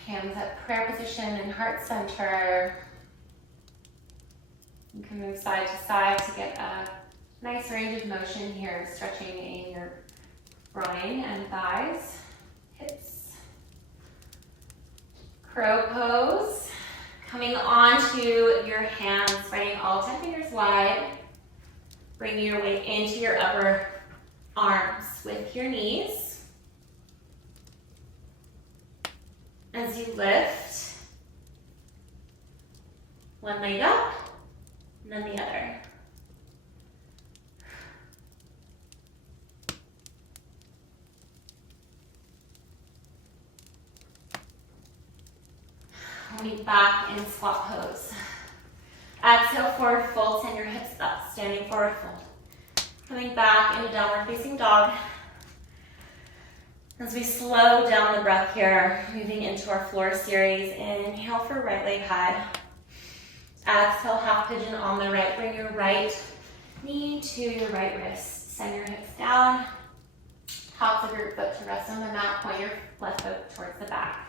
Hands at prayer position and heart center. You can move side to side to get a nice range of motion here, stretching in your groin and thighs, hips. Crow pose. Coming onto your hands, spreading all 10 fingers wide. Bringing your weight into your upper arms with your knees. As you lift, one leg up, and then the other. Coming back in squat pose. Exhale, forward fold, send your hips up, standing forward fold. Coming back into downward facing dog. As we slow down the breath here, moving into our floor series. Inhale for right leg high. Exhale, half pigeon on the right. Bring your right knee to your right wrist. Send your hips down. Tops of your foot to rest on the mat. Point your left foot towards the back.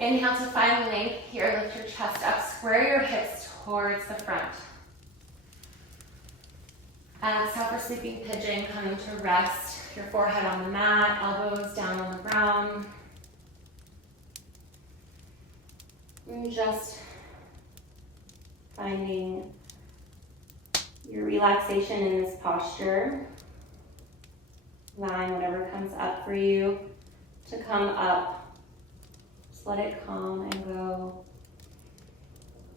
Inhale to find length here. Lift your chest up. Square your hips towards the front. Exhale for sleeping pigeon. Coming to rest. Your forehead on the mat. Elbows down on the ground. And just finding your relaxation in this posture. Allowing whatever comes up for you to come up. Just let it come and go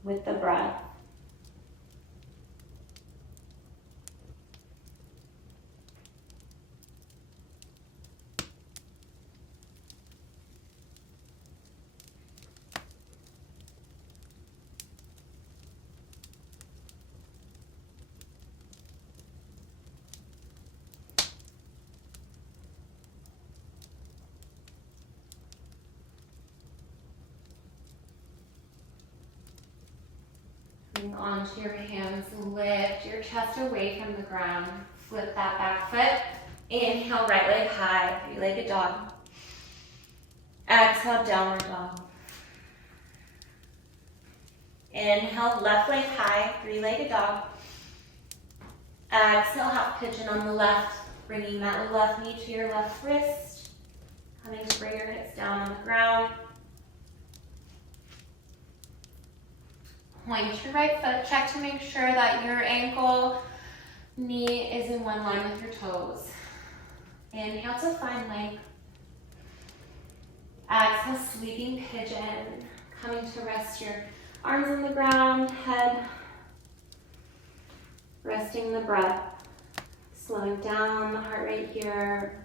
with the breath. Onto your hands, lift your chest away from the ground. Flip that back foot. Inhale, right leg high, three-legged dog. Exhale, downward dog. Inhale, left leg high, three-legged dog. Exhale, half pigeon on the left, bringing that left knee to your left wrist. Coming to bring your hips down on the ground. Point your right foot, check to make sure that your ankle, knee is in one line with your toes. Inhale to find length. Exhale, sleeping pigeon. Coming to rest your arms on the ground, head. Resting the breath. Slowing down the heart rate here.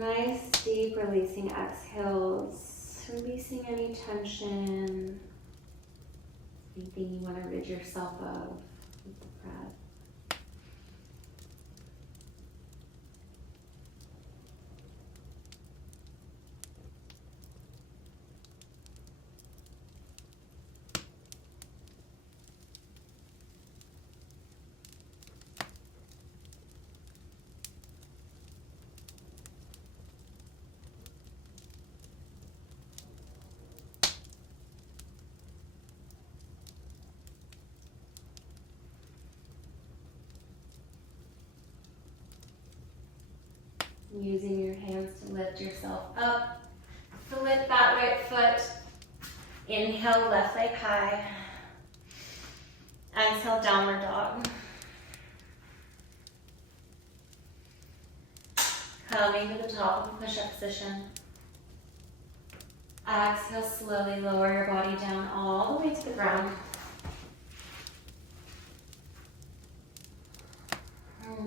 Nice, deep releasing exhales, releasing any tension, anything you want to rid yourself of with the breath. Using your hands to lift yourself up. Flip that right foot. Inhale, left leg high. Exhale, downward dog. coming to the top of a push-up position. Exhale, slowly lower your body down all the way to the ground.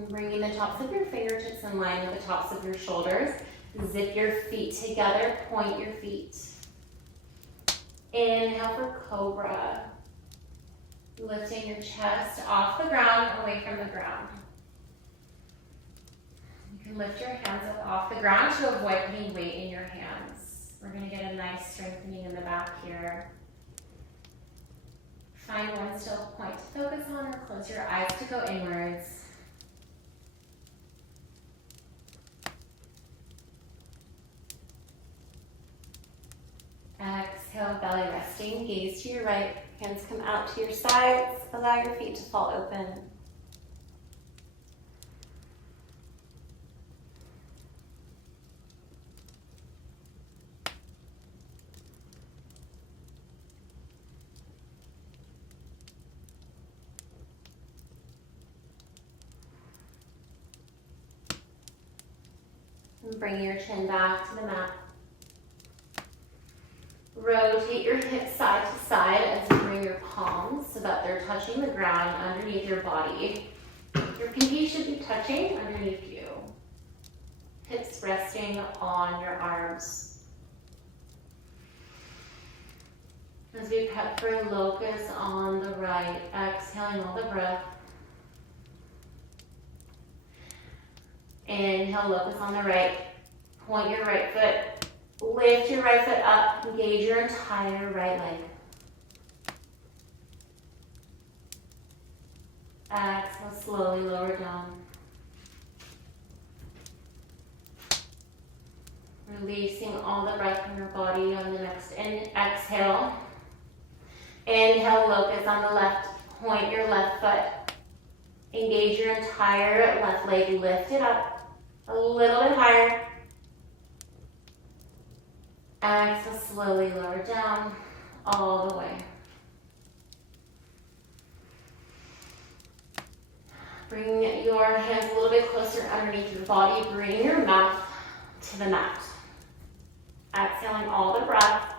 Bringing the tops of your fingertips in line with the tops of your shoulders. Zip your feet together, point your feet. Inhale for cobra. Lifting your chest off the ground, away from the ground. You can lift your hands up off the ground to avoid putting weight in your hands. We're going to get a nice strengthening in the back here. Find one still point to focus on or close your eyes to go inwards. Exhale, belly resting, gaze to your right, hands come out to your sides, allow your feet to fall open. And bring your chin back to the mat. Rotate your hips side to side as you bring your palms so that they're touching the ground underneath your body. Your pinky should be touching underneath you. Hips resting on your arms. As we prep for locust on the right, exhaling all the breath. Inhale, locust on the right. Point your right foot. Lift your right foot up, engage your entire right leg. Exhale, slowly lower down. Releasing all the breath from your body on the next exhale. Inhale, locust on the left. Point your left foot. Engage your entire left leg. Lift it up a little bit higher. Exhale, slowly lower down all the way. Bring your hands a little bit closer underneath your body. Bring your mouth to the mat. Exhaling all the breath.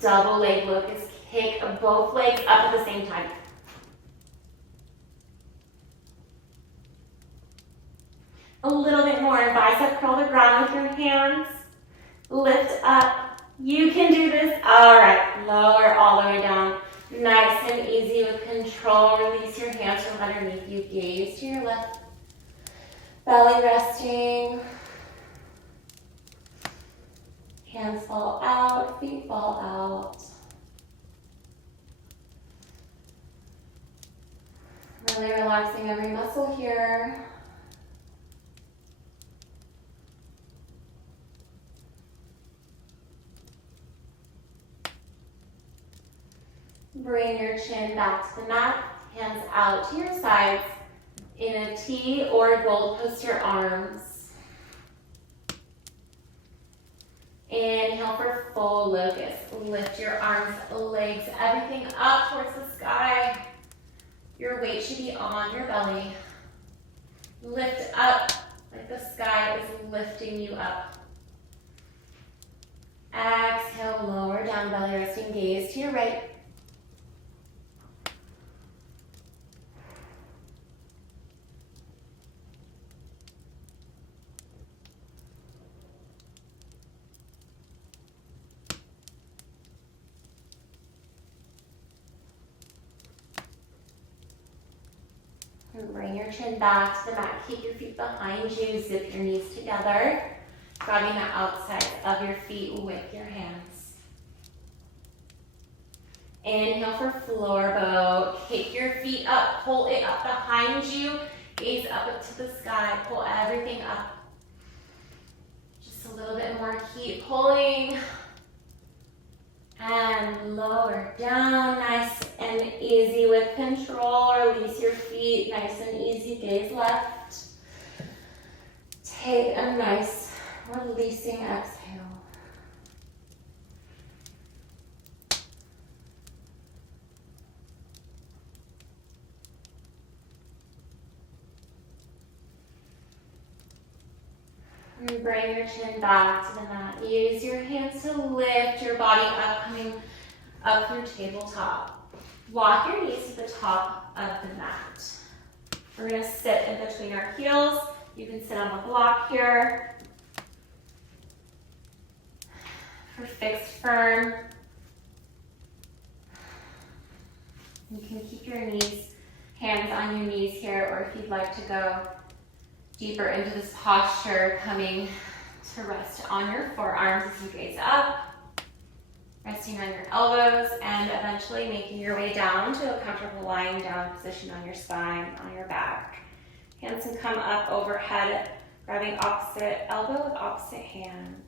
Double leg locust. Kick both legs up at the same time. A little bit more. Bicep curl the ground with your hands. Lift up. You can do this. All right. Lower all the way down. Nice and easy with control. Release your hands from underneath you. Gaze to your left. Belly resting. Hands fall out. Feet fall out. Really relaxing every muscle here. Bring your chin back to the mat, hands out to your sides in a T or gold post your arms. Inhale for full locust. Lift your arms, legs, everything up towards the sky. Your weight should be on your belly. Lift up like the sky is lifting you up. Exhale, lower down, belly resting, gaze to your right. And bring your chin back to the mat. Keep your feet behind you. Zip your knees together. Grabbing the outside of your feet with your hands. Inhale for floor bow. Kick your feet up. Pull it up behind you. Gaze up to the sky. Pull everything up. Just a little bit more. Keep pulling. And lower down, nice and easy with control. Release your feet, nice and easy. Gaze left. Take a nice releasing exhale. And bring your chin back to the mat. Use your hands to lift your body up, coming up through tabletop. Walk your knees to the top of the mat. We're gonna sit in between our heels. You can sit on the block here for fixed firm. You can keep your hands on your knees here, or if you'd like to go deeper into this posture, coming to rest on your forearms as you gaze up, resting on your elbows, and eventually making your way down to a comfortable lying down position on your spine, on your back. Hands can come up overhead, grabbing opposite elbow with opposite hand.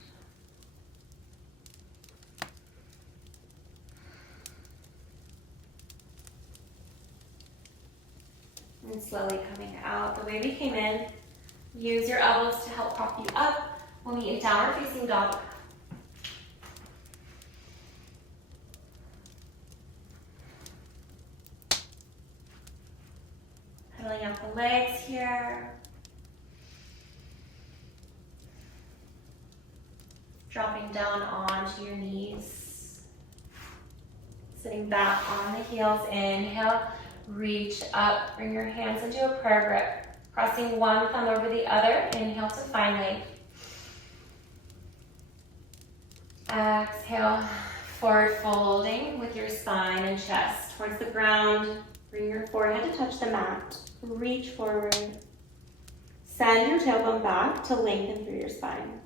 And slowly coming out the way we came in. Use your elbows to help prop you up. We'll meet in downward facing dog. Pedaling up the legs here. Dropping down onto your knees. Sitting back on the heels. Inhale, reach up. Bring your hands into a prayer grip. Crossing one thumb over the other. Inhale to find length. Exhale, forward folding with your spine and chest towards the ground. Bring your forehead to touch the mat. Reach forward. Send your tailbone back to lengthen through your spine.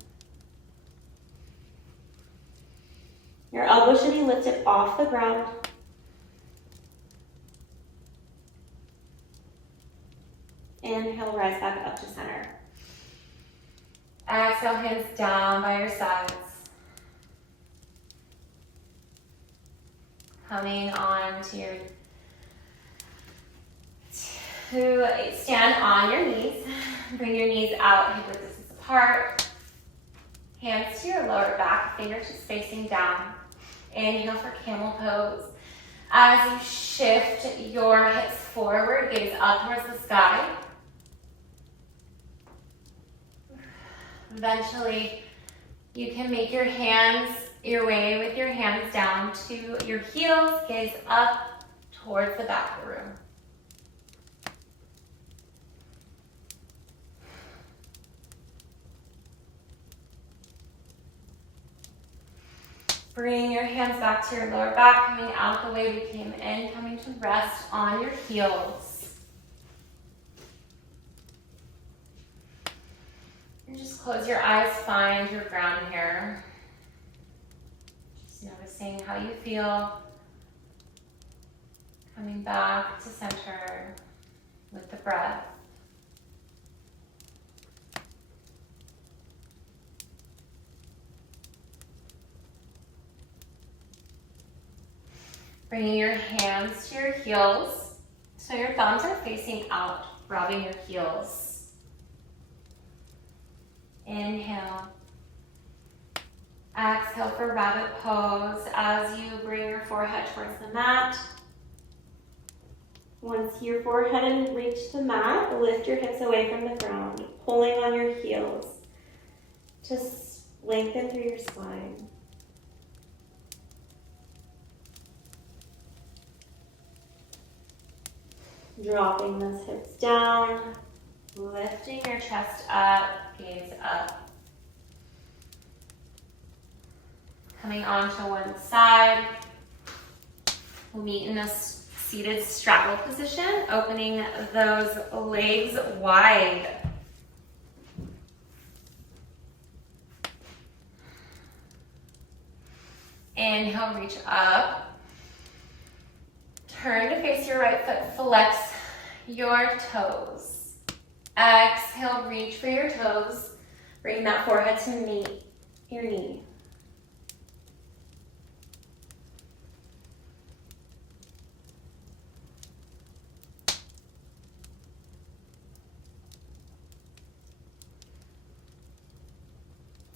Your elbows should be lifted off the ground. Inhale, rise back up to center. Exhale, hands down by your sides. Coming on to stand on your knees. Bring your knees out, hip width distance apart. Hands to your lower back, fingertips facing down. Inhale for camel pose. As you shift your hips forward, gaze up towards the sky. Eventually, you can make your way with your hands down to your heels, gaze up towards the back of the room. Bring your hands back to your lower back, coming out the way we came in, coming to rest on your heels. And just close your eyes, find your ground here. Just noticing how you feel. Coming back to center with the breath. Bringing your hands to your heels, so your thumbs are facing out, rubbing your heels. Inhale. Exhale for rabbit pose as you bring your forehead towards the mat. Once your forehead and reach the mat, lift your hips away from the ground, pulling on your heels. Just lengthen through your spine. Dropping those hips down, lifting your chest up, gaze up. Coming onto one side, we'll meet in a seated straddle position, opening those legs wide. Inhale, reach up. Turn to face your right foot, flex your toes. Exhale, reach for your toes. Bring that forehead to meet your knee.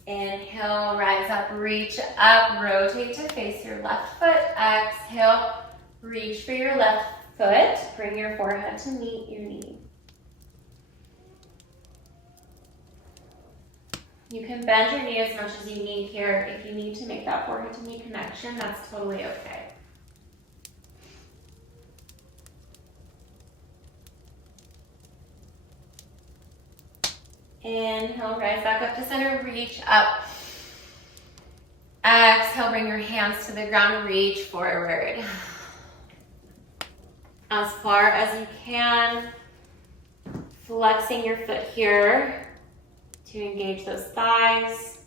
Inhale, rise up, reach up, rotate to face your left foot. Exhale, reach for your left foot. Bring your forehead to meet your knee. You can bend your knee as much as you need here. If you need to make that forehead to knee connection, that's totally okay. Inhale, rise back up to center, reach up. Exhale, bring your hands to the ground, reach forward. As far as you can, flexing your foot here to engage those thighs.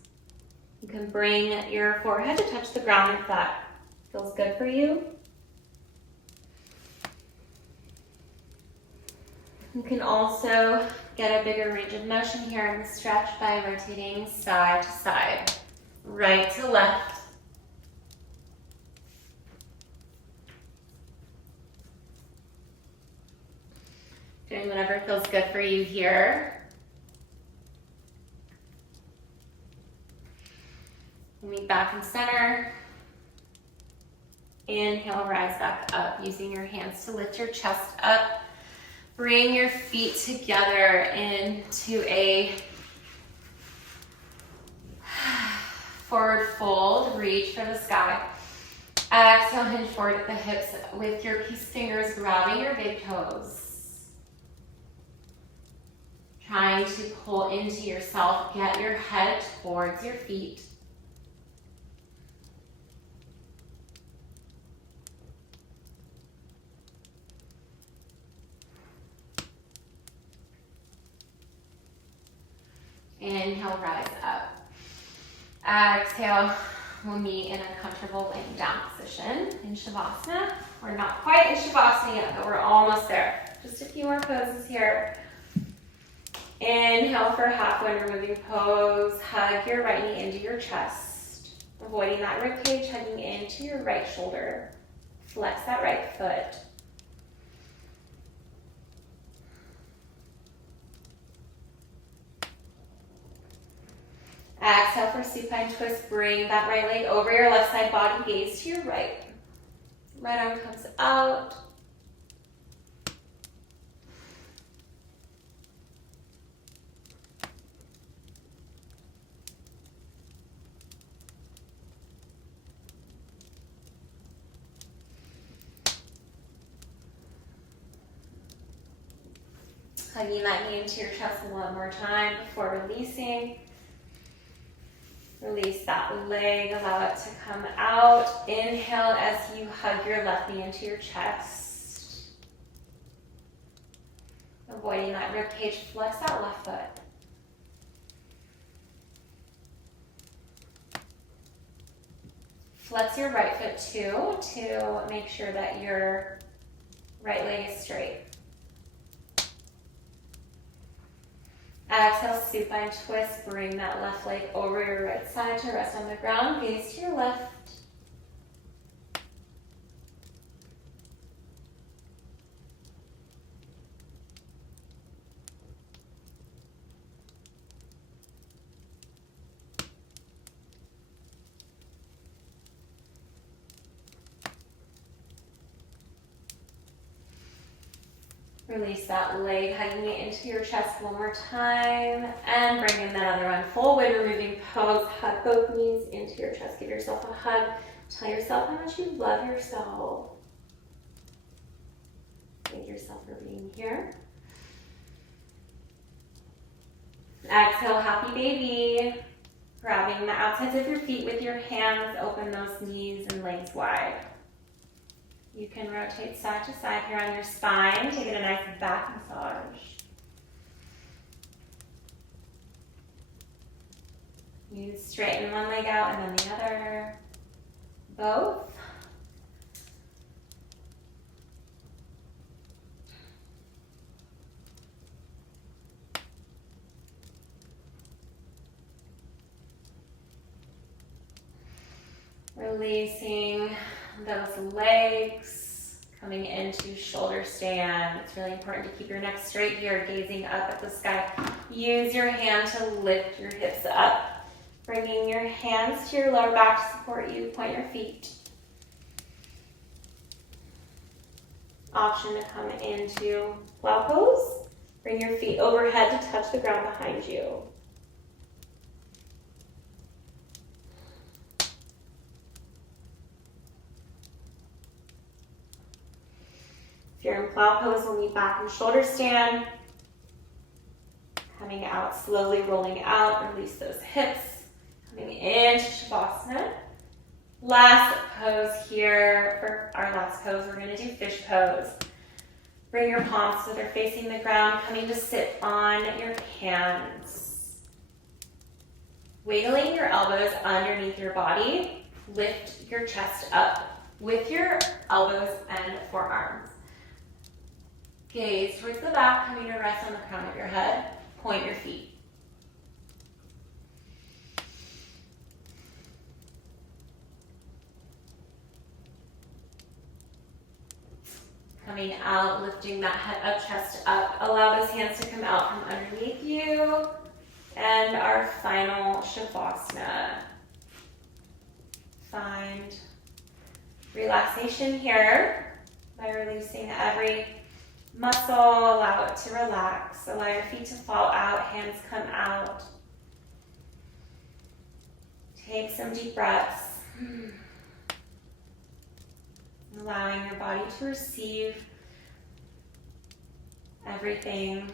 You can bring your forehead to touch the ground if that feels good for you. You can also get a bigger range of motion here in the stretch by rotating side to side, right to left. Doing whatever feels good for you here. Meet back in center. Inhale, rise back up, using your hands to lift your chest up. Bring your feet together into a forward fold. Reach for the sky. Exhale, hinge forward at the hips with your peace fingers grabbing your big toes. Trying to pull into yourself. Get your head towards your feet. Inhale, rise up. Exhale, we'll meet in a comfortable laying down position in Shavasana. We're not quite in Shavasana yet, but we're almost there. Just a few more poses here. Inhale for halfway removing pose. Hug your right knee into your chest. Avoiding that rib cage, hugging into your right shoulder. Flex that right foot. Exhale for supine twist. Bring that right leg over your left side body. Gaze to your right. Right arm comes out. Hugging that knee into your chest one more time before releasing. Release that leg, allow it to come out. Inhale as you hug your left knee into your chest. Avoiding that rib cage, flex that left foot. Flex your right foot too, to make sure that your right leg is straight. Exhale, supine twist. Bring that left leg over your right side to rest on the ground. Gaze to your left. Release that leg, hugging it into your chest one more time. And bring in that other one. Full weight removing pose. Hug both knees into your chest. Give yourself a hug. Tell yourself how much you love yourself. Thank yourself for being here. Exhale, happy baby. Grabbing the outsides of your feet with your hands. Open those knees and legs wide. You can rotate side to side here on your spine to get a nice back massage. You straighten one leg out and then the other. Both. Releasing those legs, coming into shoulder stand. It's really important to keep your neck straight here, gazing up at the sky. Use your hand to lift your hips up, bringing your hands to your lower back to support you. Point your feet. Option to come into plow pose. Bring your feet overhead to touch the ground behind you. If you're in plow pose, we'll meet back in shoulder stand. Coming out, slowly rolling out, release those hips. Coming into Shavasana. Last pose here, for our last pose, we're gonna do fish pose. Bring your palms so they're facing the ground, coming to sit on your hands. Wiggling your elbows underneath your body, lift your chest up with your elbows and forearms. Gaze towards the back, coming to rest on the crown of your head. Point your feet. Coming out, lifting that head up, chest up. Allow those hands to come out from underneath you. And our final Shavasana. Find relaxation here by releasing every muscle. Allow it to relax. Allow your feet to fall out, hands come out. Take some deep breaths. Allowing your body to receive everything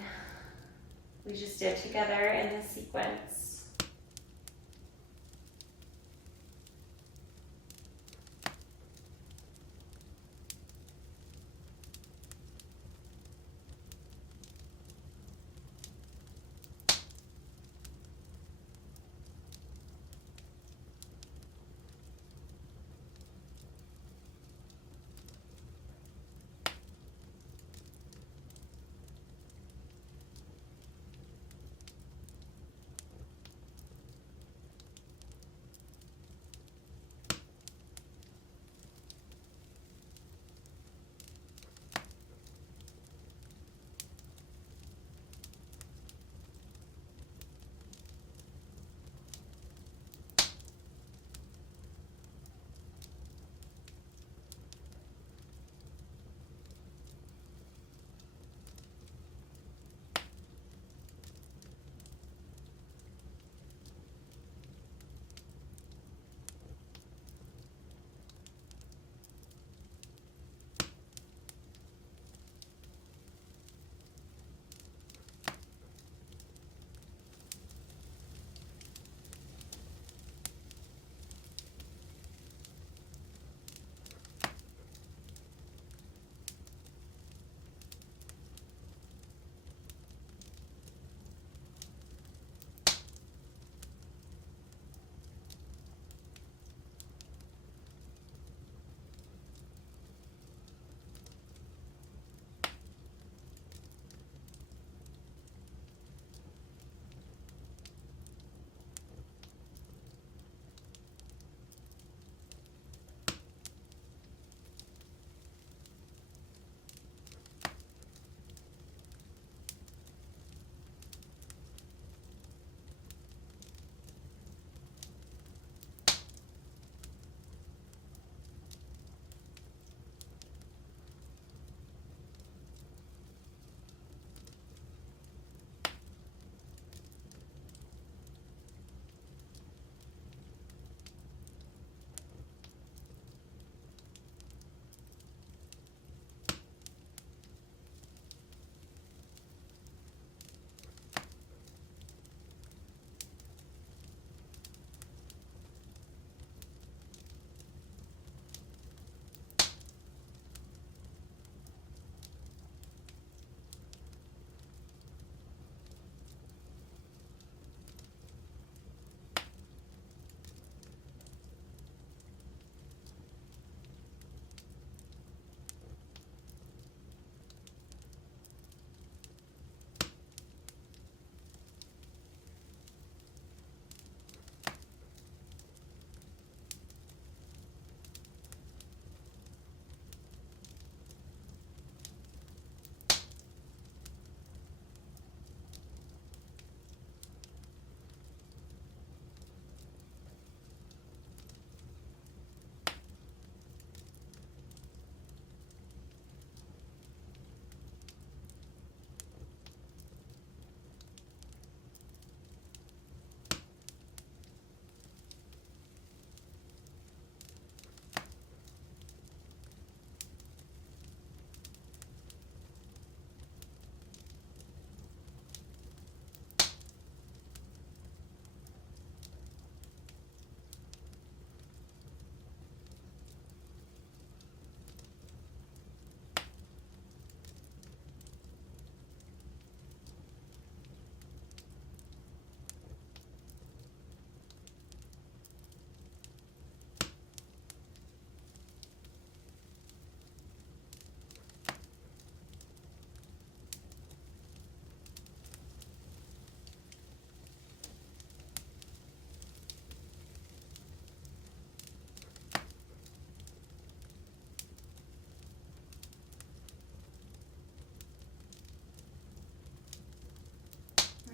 we just did together in this sequence.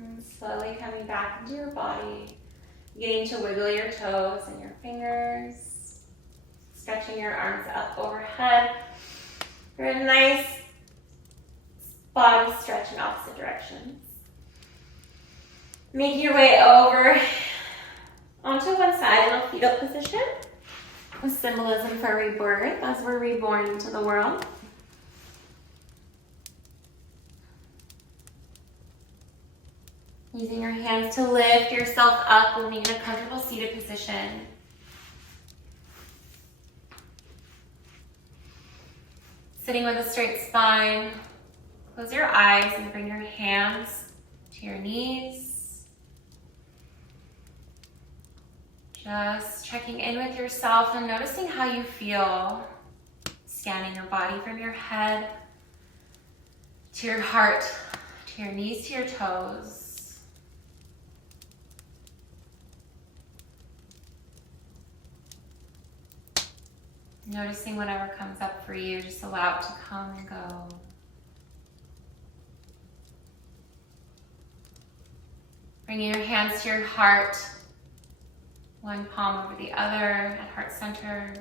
And slowly coming back into your body, beginning to wiggle your toes and your fingers, stretching your arms up overhead for a nice body stretch in opposite directions. Make your way over onto one side in a fetal position with symbolism for rebirth as we're reborn into the world. Using your hands to lift yourself up, moving in a comfortable seated position. Sitting with a straight spine. Close your eyes and bring your hands to your knees. Just checking in with yourself and noticing how you feel. Scanning your body from your head to your heart, to your knees, to your toes. Noticing whatever comes up for you, just allow it to come and go. Bringing your hands to your heart, one palm over the other at heart center.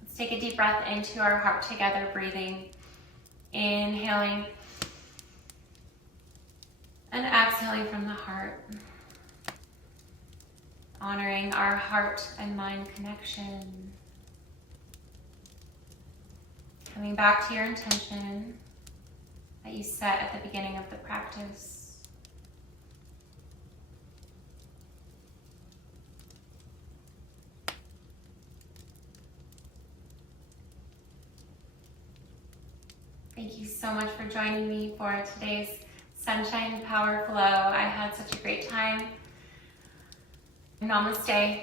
Let's take a deep breath into our heart together, breathing. Inhaling and exhaling from the heart. Honoring our heart and mind connection. Coming back to your intention that you set at the beginning of the practice. Thank you so much for joining me for today's Sunshine Power Flow. I had such a great time. Namaste.